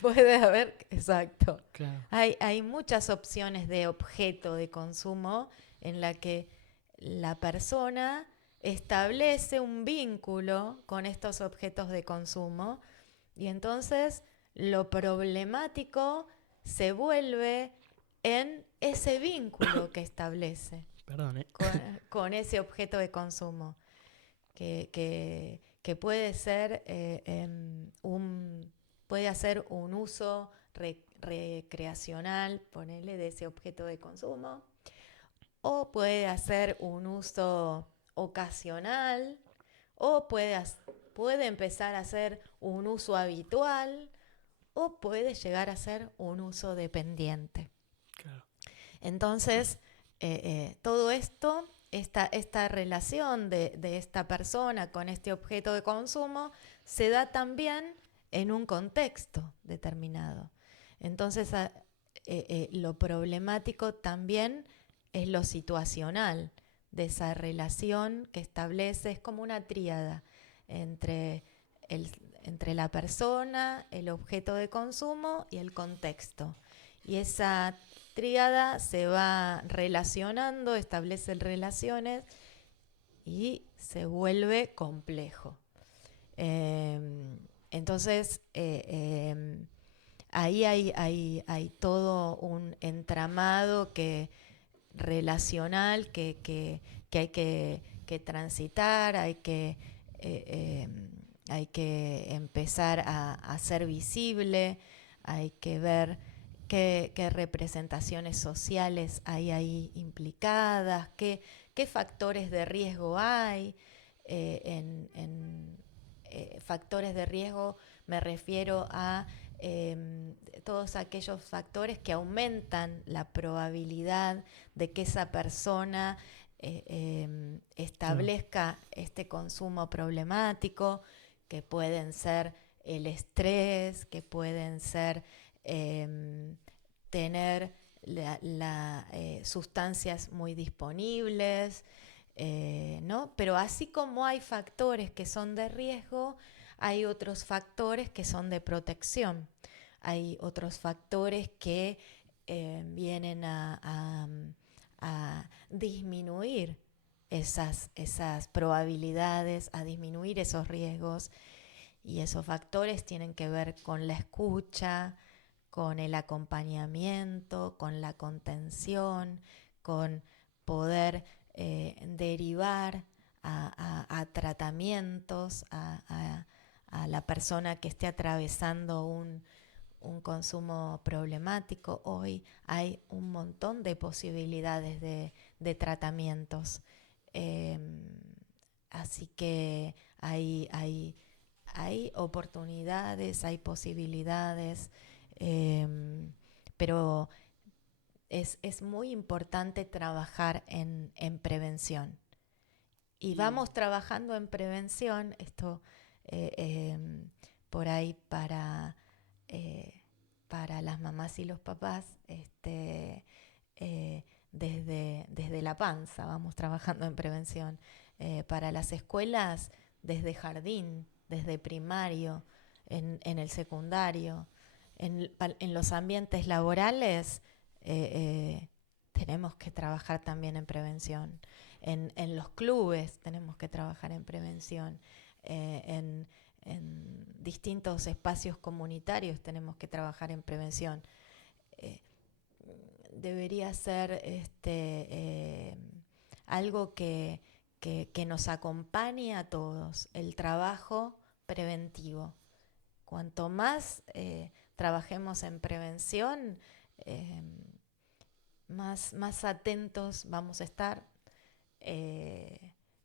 Puede haber, exacto. Claro. Hay muchas opciones de objeto de consumo en la que la persona establece un vínculo con estos objetos de consumo y entonces lo problemático se vuelve en ese vínculo que establece Perdón, ¿eh? con ese objeto de consumo, que puede ser puede hacer un uso recreacional, ponele, de ese objeto de consumo, o puede hacer un uso ocasional, o puede empezar a hacer un uso habitual, o puede llegar a ser un uso dependiente. Claro. Entonces, todo esto, esta relación de esta persona con este objeto de consumo, se da también en un contexto determinado. Entonces, lo problemático también es lo situacional de esa relación que establece, es como una tríada entre la persona, el objeto de consumo y el contexto. Y esa tríada se va relacionando, establece relaciones y se vuelve complejo. Entonces, ahí hay todo un entramado relacional que hay que transitar, hay que empezar a ser visible, hay que ver qué representaciones sociales hay ahí implicadas, qué factores de riesgo hay. Factores de riesgo me refiero a todos aquellos factores que aumentan la probabilidad de que esa persona establezca este consumo problemático, que pueden ser el estrés, que pueden ser tener sustancias muy disponibles, ¿no? Pero así como hay factores que son de riesgo, hay otros factores que son de protección. Hay otros factores que vienen a disminuir esas probabilidades, a disminuir esos riesgos. Y esos factores tienen que ver con la escucha, con el acompañamiento, con la contención, con poder derivar a tratamientos a la persona que esté atravesando un consumo problemático. Hoy hay un montón de posibilidades de tratamientos. Así que hay oportunidades, hay posibilidades, pero es muy importante trabajar en prevención. Y vamos trabajando en prevención, esto por ahí para las mamás y los papás, desde la panza vamos trabajando en prevención. Para las escuelas, desde jardín, desde primario, en el secundario, en los ambientes laborales, tenemos que trabajar también en prevención. En los clubes tenemos que trabajar en prevención. En distintos espacios comunitarios tenemos que trabajar en prevención. Debería ser algo que nos acompañe a todos, el trabajo preventivo. Cuanto más trabajemos en prevención, más atentos vamos a estar,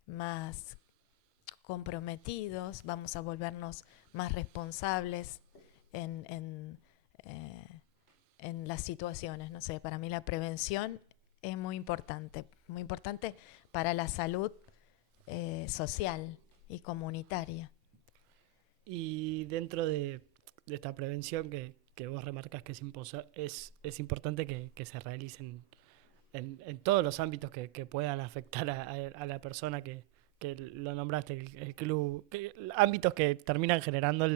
más comprometidos, vamos a volvernos más responsables en las situaciones. No sé, para mí la prevención es muy importante para la salud social y comunitaria. Y dentro de esta prevención que vos remarcas que es importante que se realicen en todos los ámbitos que puedan afectar a la persona que lo nombraste, el club, ámbitos que terminan generando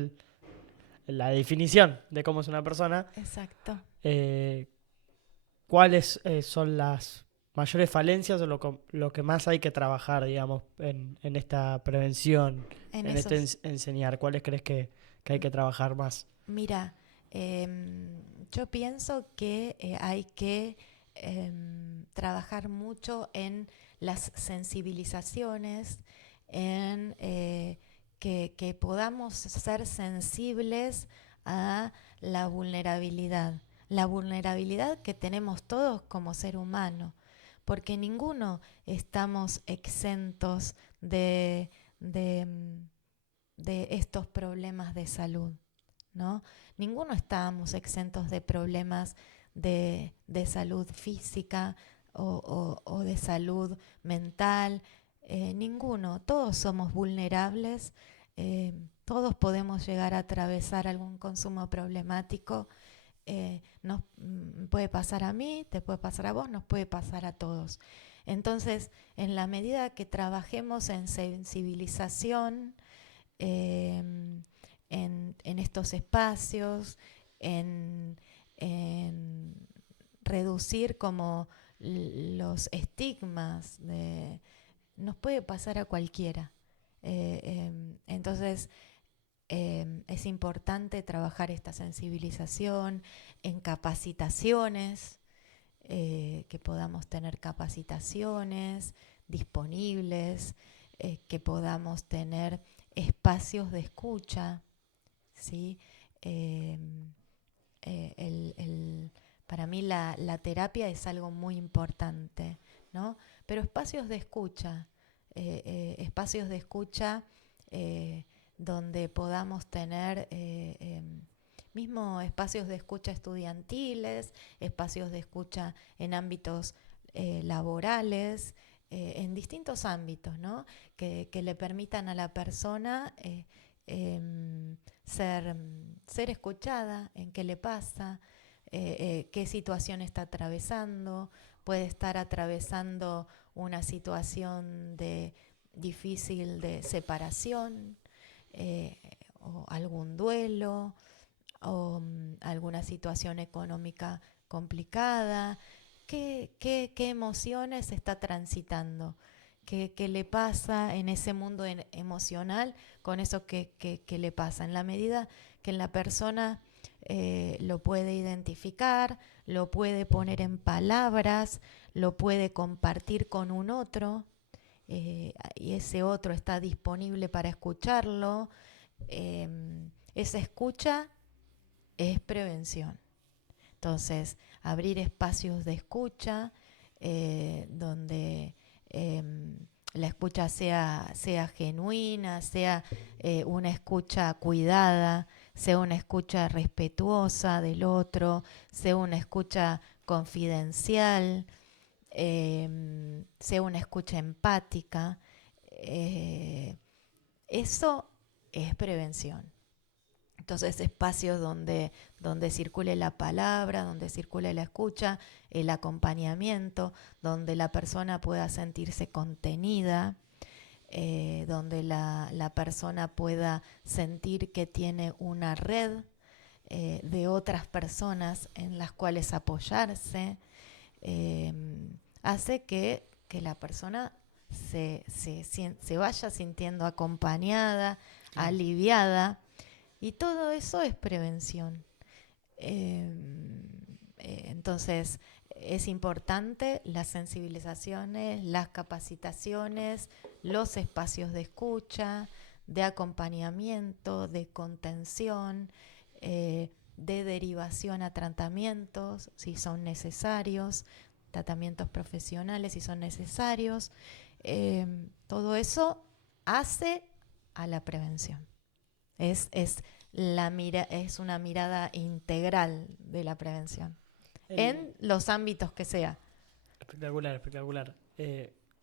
la definición de cómo es una persona. Exacto. ¿Cuáles son mayores falencias o lo que más hay que trabajar, digamos, en esta prevención, En en este esos, enseñar? ¿Cuáles crees que hay que trabajar más? mira, yo pienso que hay que trabajar mucho en las sensibilizaciones, en que podamos ser sensibles a la vulnerabilidad que tenemos todos como ser humano, porque ninguno estamos exentos de, mm, de estos problemas de salud, ¿no? Ninguno estábamos exentos de problemas de salud física o de salud mental, ninguno, todos somos vulnerables, todos podemos llegar a atravesar algún consumo problemático, puede pasar a mí, te puede pasar a vos, nos puede pasar a todos. Entonces, en la medida que trabajemos en sensibilización, eh, en estos espacios, en, en reducir como los estigmas de nos puede pasar a cualquiera. Entonces es importante trabajar esta sensibilización en capacitaciones, que podamos tener capacitaciones disponibles, que podamos tener espacios de escucha, ¿sí? Eh, para mí la terapia es algo muy importante, ¿no? Pero espacios de escucha donde podamos tener mismo espacios de escucha estudiantiles, espacios de escucha en ámbitos laborales, en distintos ámbitos, ¿no? Que le permitan a la persona ser escuchada en qué le pasa, qué situación está atravesando. Puede estar atravesando una situación difícil de separación, o algún duelo, o alguna situación económica complicada. ¿Qué emociones está transitando? ¿Qué le pasa en ese mundo emocional con eso que le pasa? En la medida que la persona lo puede identificar, lo puede poner en palabras, lo puede compartir con un otro, y ese otro está disponible para escucharlo, esa escucha es prevención. Entonces, abrir espacios de escucha donde la escucha sea genuina, sea una escucha cuidada, sea una escucha respetuosa del otro, sea una escucha confidencial, sea una escucha empática. eh, Eso es prevención. Entonces, espacios donde circule la palabra, donde circule la escucha, el acompañamiento, donde la persona pueda sentirse contenida, donde la persona pueda sentir que tiene una red de otras personas en las cuales apoyarse, eh, hace que la persona se vaya sintiendo acompañada, Claro. aliviada, y todo eso es prevención. Eh, entonces, es importante las sensibilizaciones, las capacitaciones, los espacios de escucha, de acompañamiento, de contención, de derivación a tratamientos si son necesarios, tratamientos profesionales si son necesarios. Todo eso hace a la prevención. Es es una mirada integral de la prevención, El, en los ámbitos que sea. espectacular, espectacular.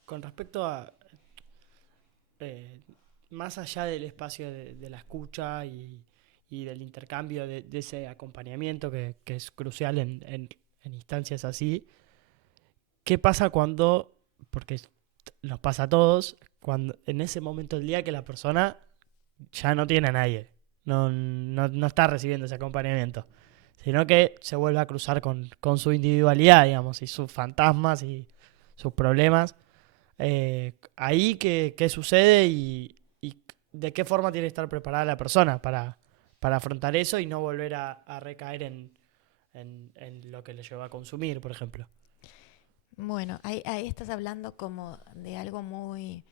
Con respecto a, eh, más allá del espacio de la escucha y del intercambio de ese acompañamiento que es crucial en instancias así, ¿qué pasa cuando, porque nos pasa a todos, cuando en ese momento del día que la persona ya no tiene a nadie, no está recibiendo ese acompañamiento, sino que se vuelve a cruzar con su individualidad, digamos, y sus fantasmas y sus problemas. Ahí, ¿qué sucede y de qué forma tiene que estar preparada la persona para afrontar eso y no volver a recaer en lo que le lleva a consumir, por ejemplo? Bueno, ahí estás hablando como de algo muy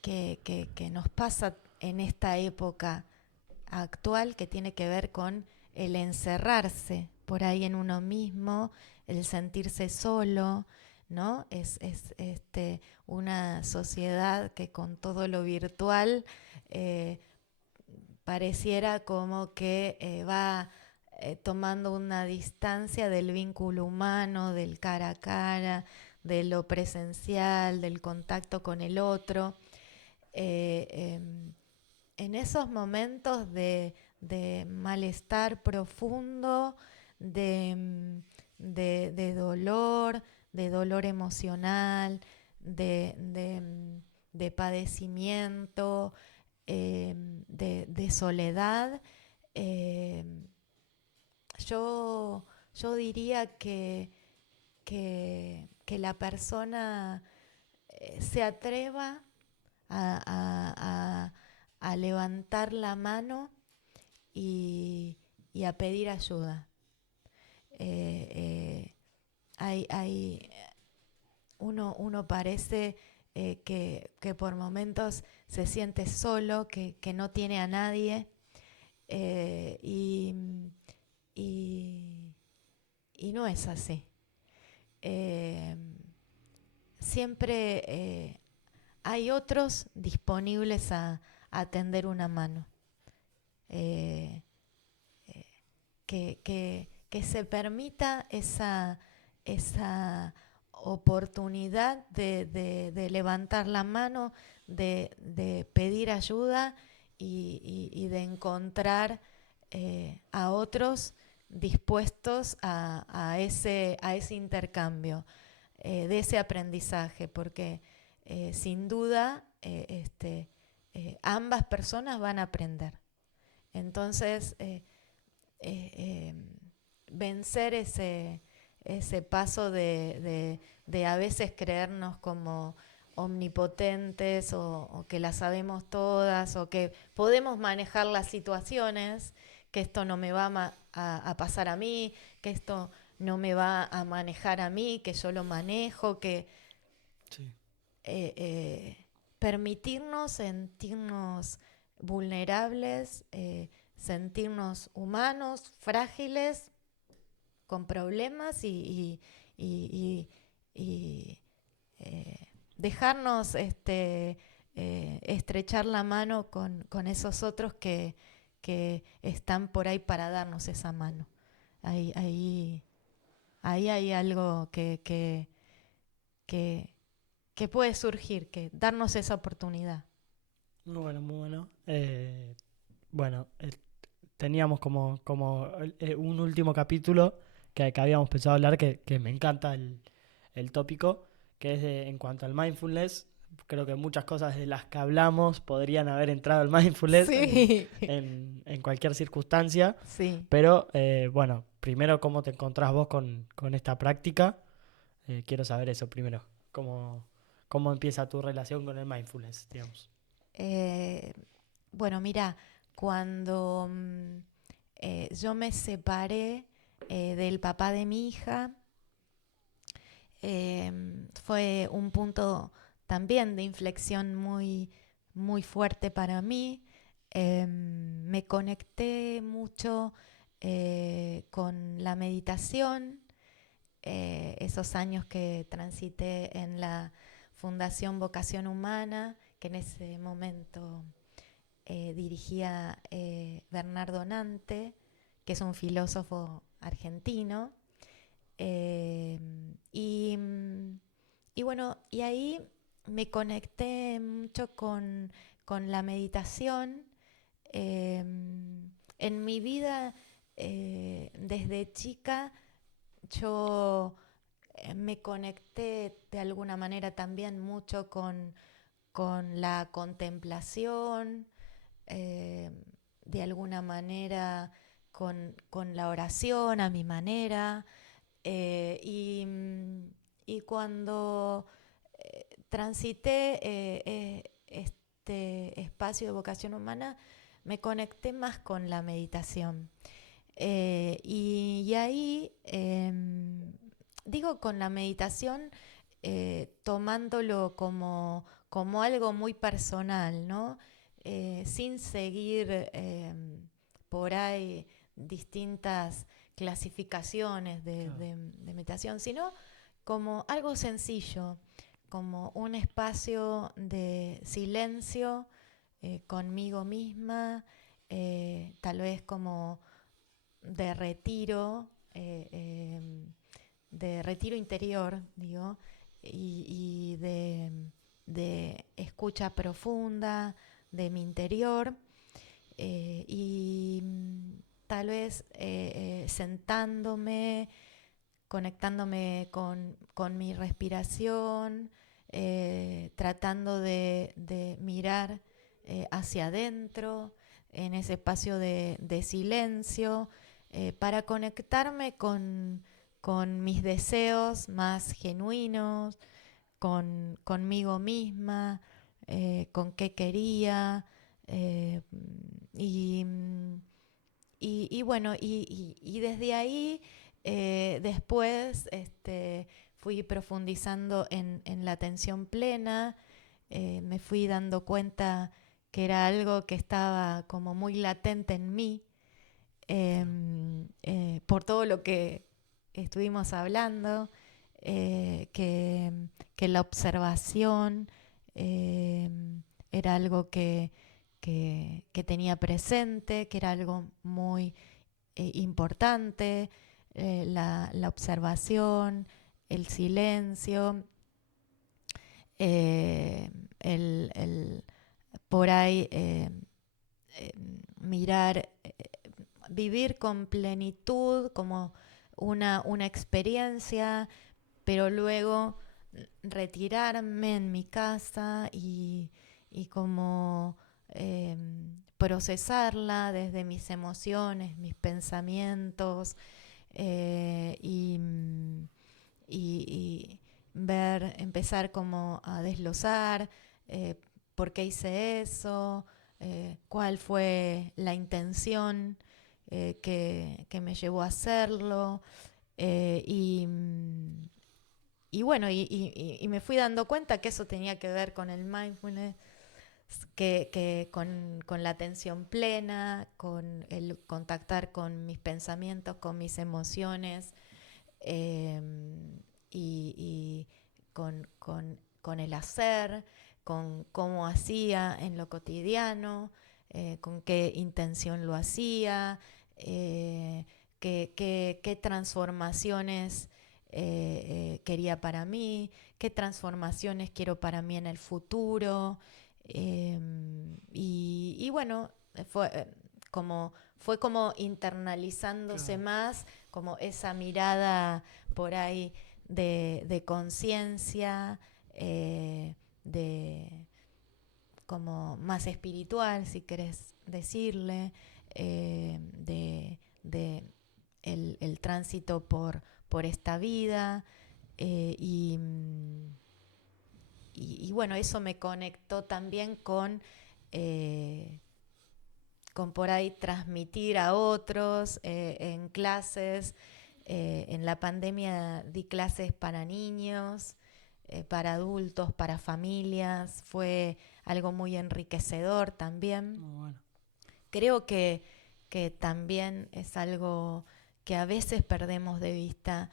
que nos pasa en esta época actual, que tiene que ver con el encerrarse por ahí en uno mismo, el sentirse solo, ¿no? Es una sociedad que con todo lo virtual eh, pareciera como que va tomando una distancia del vínculo humano, del cara a cara, de lo presencial, del contacto con el otro. Eh, em, en esos momentos de malestar profundo, de dolor emocional, de padecimiento, de soledad, eh, yo, yo diría que la persona se atreva a, a- a levantar la mano y a pedir ayuda. Eh, eh, hay uno parece que por momentos se siente solo, que no tiene a nadie, eh, y, y, y no es así. Eh, Siempre hay otros disponibles a tender una mano. Eh, que se permita esa oportunidad de levantar la mano, de pedir ayuda y de encontrar a otros dispuestos a ese intercambio, de ese aprendizaje, porque sin duda ambas personas van a aprender. Entonces, eh, eh, vencer ese paso de a veces creernos como omnipotentes o que las sabemos todas o que podemos manejar las situaciones, que esto no me va a pasar a mí, que esto no me va a manejar a mí, que yo lo manejo, que Sí. eh, permitirnos sentirnos vulnerables, sentirnos humanos, frágiles, con problemas y, y, dejarnos estrechar la mano con esos otros que están por ahí para darnos esa mano. Ahí, ahí, ahí hay algo que, que puede surgir, que darnos esa oportunidad. Muy bueno, muy bueno. Bueno, teníamos como un último capítulo que habíamos pensado hablar, que me encanta el tópico, que es en cuanto al mindfulness. Creo que muchas cosas de las que hablamos podrían haber entrado al mindfulness Sí, en cualquier circunstancia, sí. pero bueno, primero, ¿cómo te encontrás vos con esta práctica? Quiero saber eso primero. ¿Cómo empieza tu relación con el mindfulness, digamos? Eh, bueno, mira, cuando yo me separé del papá de mi hija, fue un punto también de inflexión muy fuerte para mí. Me conecté mucho con la meditación, esos años que transité en la Fundación Vocación Humana, que en ese momento dirigía Bernardo Nante, que es un filósofo argentino. Eh, y, y bueno, y ahí me conecté mucho con la meditación. Eh, en mi vida, desde chica, yo me conecté de alguna manera también mucho con la contemplación, eh, de alguna manera con la oración a mi manera. eh, y, y cuando transité este espacio de vocación humana, me conecté más con la meditación. Y ahí, digo con la meditación, tomándolo como algo muy personal, ¿no? Sin seguir por ahí distintas clasificaciones Claro. de meditación, sino como algo sencillo, como un espacio de silencio conmigo misma, tal vez como de retiro, de retiro interior, digo, y de escucha profunda de mi interior, y tal vez sentándome, conectándome con mi respiración, tratando de mirar hacia adentro en ese espacio de silencio, para conectarme con mis deseos más genuinos, conmigo misma, con qué quería. eh, y, y bueno, y desde ahí después fui profundizando en la atención plena, me fui dando cuenta que era algo que estaba como muy latente en mí, por todo lo que estuvimos hablando, que la observación eh, era algo que tenía presente, que era algo muy importante, la observación, el silencio, eh, el por ahí eh, mirar, vivir con plenitud como una experiencia, pero luego retirarme en mi casa y como procesarla desde mis emociones, mis pensamientos, y y ver, empezar como a desglosar por qué hice eso, cuál fue la intención que me llevó a hacerlo. eh, y, y bueno, y me fui dando cuenta que eso tenía que ver con el mindfulness, que con la atención plena, con el contactar con mis pensamientos, con mis emociones, eh, y con el hacer, con cómo hacía en lo cotidiano, con qué intención lo hacía, qué transformaciones quería para mí, qué transformaciones quiero para mí en el futuro. Y bueno, fue fue como internalizándose Claro. más, como esa mirada por ahí de conciencia, de como más espiritual, si querés decirle, de el tránsito por esta vida. eh, y, y bueno, eso me conectó también con por ahí transmitir a otros en clases. En la pandemia di clases para niños, para adultos, para familias. Fue algo muy enriquecedor también. Muy bueno. Creo que también es algo que a veces perdemos de vista,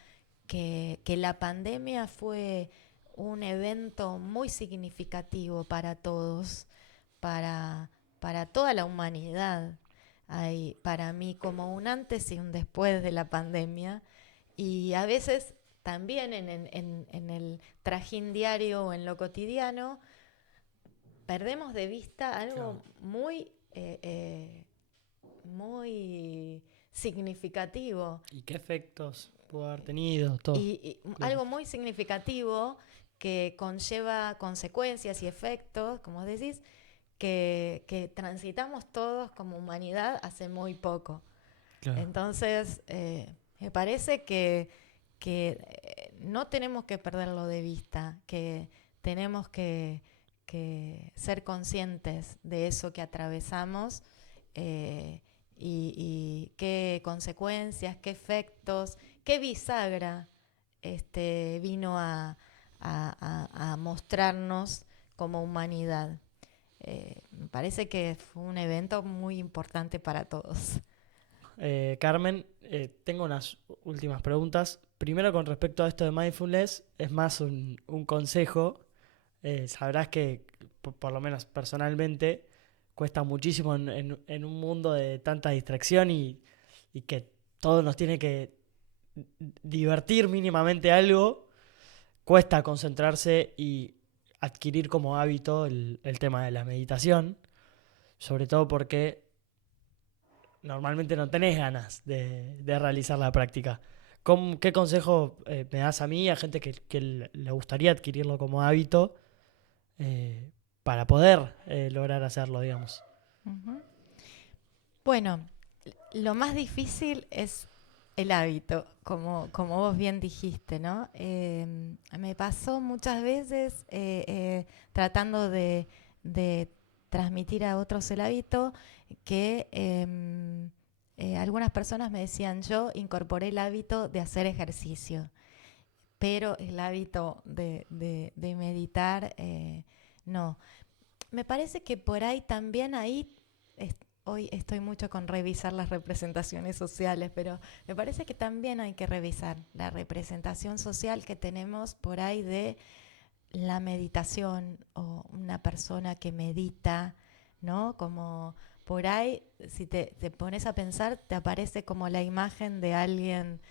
que la pandemia fue un evento muy significativo para todos, para, para toda la humanidad. Hay para mí como un antes y un después de la pandemia, y a veces también en el trajín diario o en lo cotidiano perdemos de vista Claro. algo muy significativo, ¿Y qué efectos pudo haber tenido? Todo. y Claro. algo muy significativo que conlleva consecuencias y efectos, como decís, que transitamos todos como humanidad hace muy poco. Claro. Entonces, me parece que no tenemos que perderlo de vista, que tenemos que ser conscientes de eso que atravesamos y qué consecuencias, qué efectos, qué bisagra vino a mostrarnos como humanidad. Me parece que fue un evento muy importante para todos. Carmen, tengo unas últimas preguntas. Primero, con respecto a esto de mindfulness, es más un consejo. Sabrás que, por lo menos personalmente, cuesta muchísimo en un mundo de tanta distracción y que todo nos tiene que divertir mínimamente algo. Cuesta concentrarse y adquirir como hábito el tema de la meditación, sobre todo porque normalmente no tenés ganas de realizar la práctica. ¿Qué consejo me das a mí y a gente que le gustaría adquirirlo como hábito eh, para poder lograr hacerlo, digamos? Ujú. Bueno, lo más difícil es el hábito, como vos bien dijiste, ¿no? Me pasó muchas veces tratando de transmitir a otros el hábito que algunas personas me decían, yo incorporé el hábito de hacer ejercicio, pero el hábito de meditar, no. Me parece que por ahí también hoy estoy mucho con revisar las representaciones sociales, pero me parece que también hay que revisar la representación social que tenemos por ahí de la meditación o una persona que medita, ¿no? Como por ahí, si te pones a pensar, te aparece como la imagen de alguien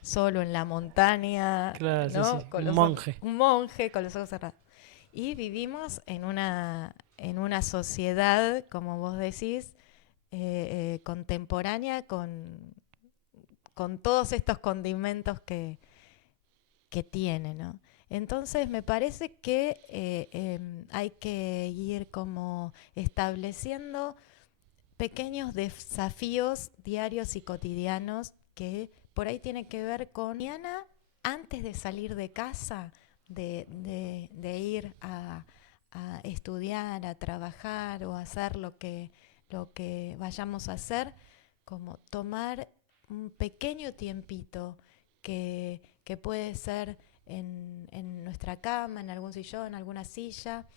solo en la montaña, Claro, sí, ¿no? sí. Un monje. Un monje con los ojos cerrados. Y vivimos en una sociedad, como vos decís, contemporánea con todos estos condimentos que tiene, ¿no? Entonces me parece que hay que ir como estableciendo pequeños desafíos diarios y cotidianos que por ahí tienen que ver con mañana antes de salir de casa, de ir a estudiar, a trabajar o a hacer lo que vayamos a hacer, como tomar un pequeño tiempito que puede ser en nuestra cama, en algún sillón, en alguna silla,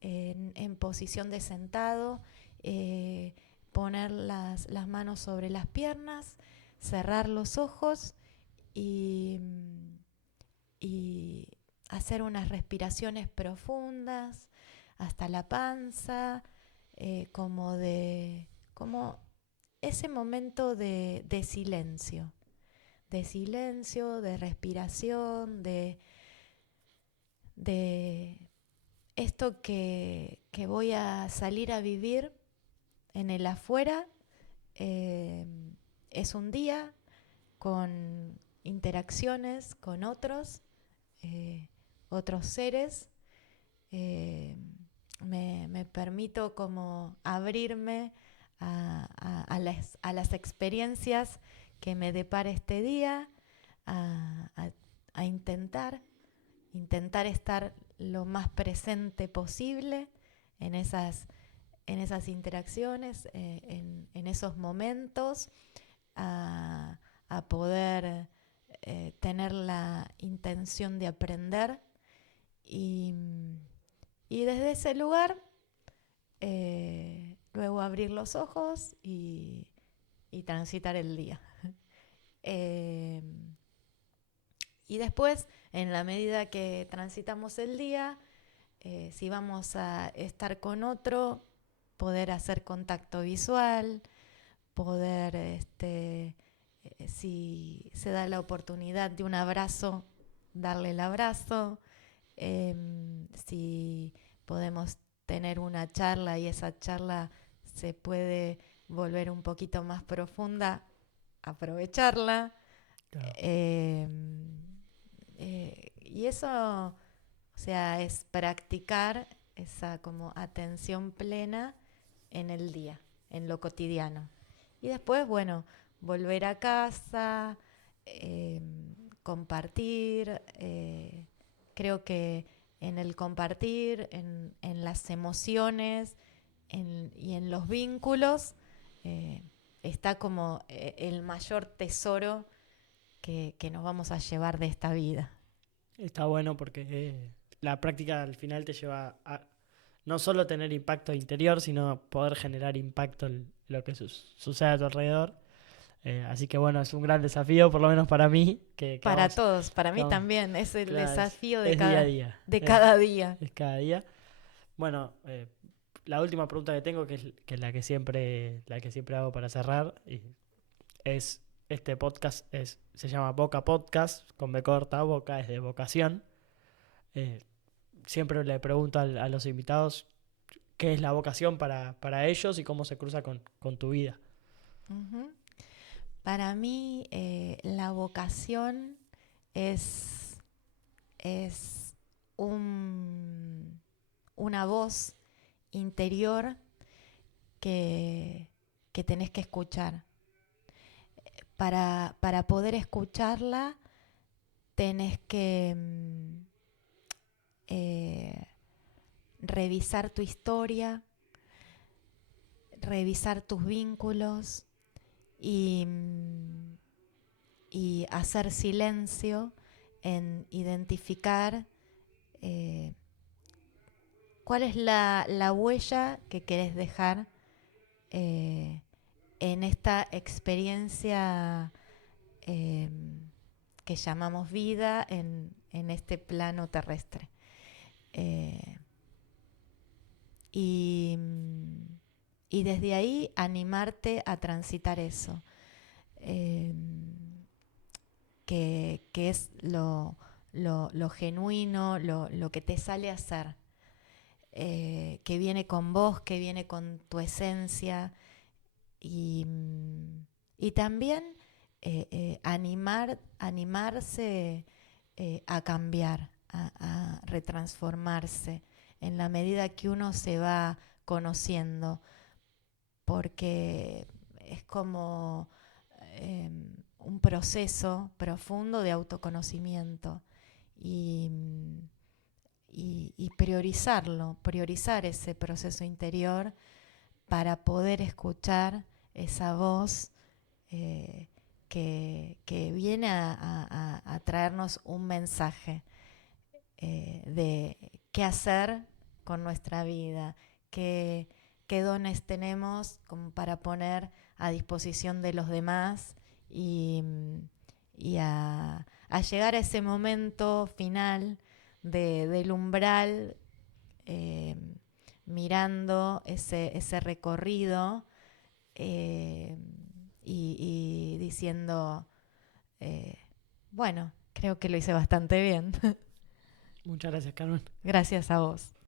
en posición de sentado, poner las manos sobre las piernas, cerrar los ojos y, y hacer unas respiraciones profundas hasta la panza, como ese momento de silencio, de respiración, de esto que voy a salir a vivir en el afuera. eh, es un día con interacciones con eh, otros seres. eh, me permito como abrirme a las experiencias que me depara este día, a, a- a intentar estar lo más presente posible en en esas interacciones, en esos momentos, a poder tener la intención de aprender y, y desde ese lugar luego abrir los ojos y transitar el día. Eh, y después, en la medida que transitamos el día, si vamos a estar con otro, poder hacer contacto visual, poder, si se da la oportunidad de un abrazo, darle el abrazo, si podemos tener una charla y esa charla se puede volver un poquito más profunda, aprovecharla. Claro. Eh, y eso, o sea, es practicar esa como atención plena en el día, en lo cotidiano. Y después, bueno, volver a casa, eh, compartir. Creo que en el compartir, en las emociones y en los vínculos, está como el mayor tesoro que nos vamos a llevar de esta vida. Está bueno porque la práctica al final te lleva a no solo tener impacto interior, sino poder generar impacto en lo que sucede a tu alrededor. Así que bueno, es un gran desafío, por lo menos para mí. Para todos, para mí vamos, también, es el claro, desafío es día a día. de cada día. Es cada día. Bueno, la última pregunta que tengo, que es la que siempre hago para cerrar, y es este podcast se llama Boca Podcast, con B corta, Boca es de vocación. Eh, Siempre le pregunto a los invitados qué es la vocación para ellos y cómo se cruza con tu vida. Uh-huh. Para mí, la vocación es una voz interior que tenés que escuchar. Para poder escucharla, tenés que revisar tu historia, revisar tus vínculos y hacer silencio en identificar cuál es la huella que querés dejar en esta experiencia que llamamos vida en este plano terrestre. Y desde ahí animarte a transitar eso, que es lo genuino, lo que te sale a hacer, que viene con vos, que viene con tu esencia, y también animarse a cambiar, a retransformarse en la medida que uno se va conociendo, porque es como un proceso profundo de autoconocimiento y priorizar ese proceso interior para poder escuchar esa voz que viene a traernos un mensaje de qué hacer con nuestra vida, qué dones tenemos como para poner a disposición de los demás y a llegar a ese momento final del umbral, mirando ese recorrido y diciendo, bueno, creo que lo hice bastante bien. Muchas gracias, Carmen. Gracias a vos.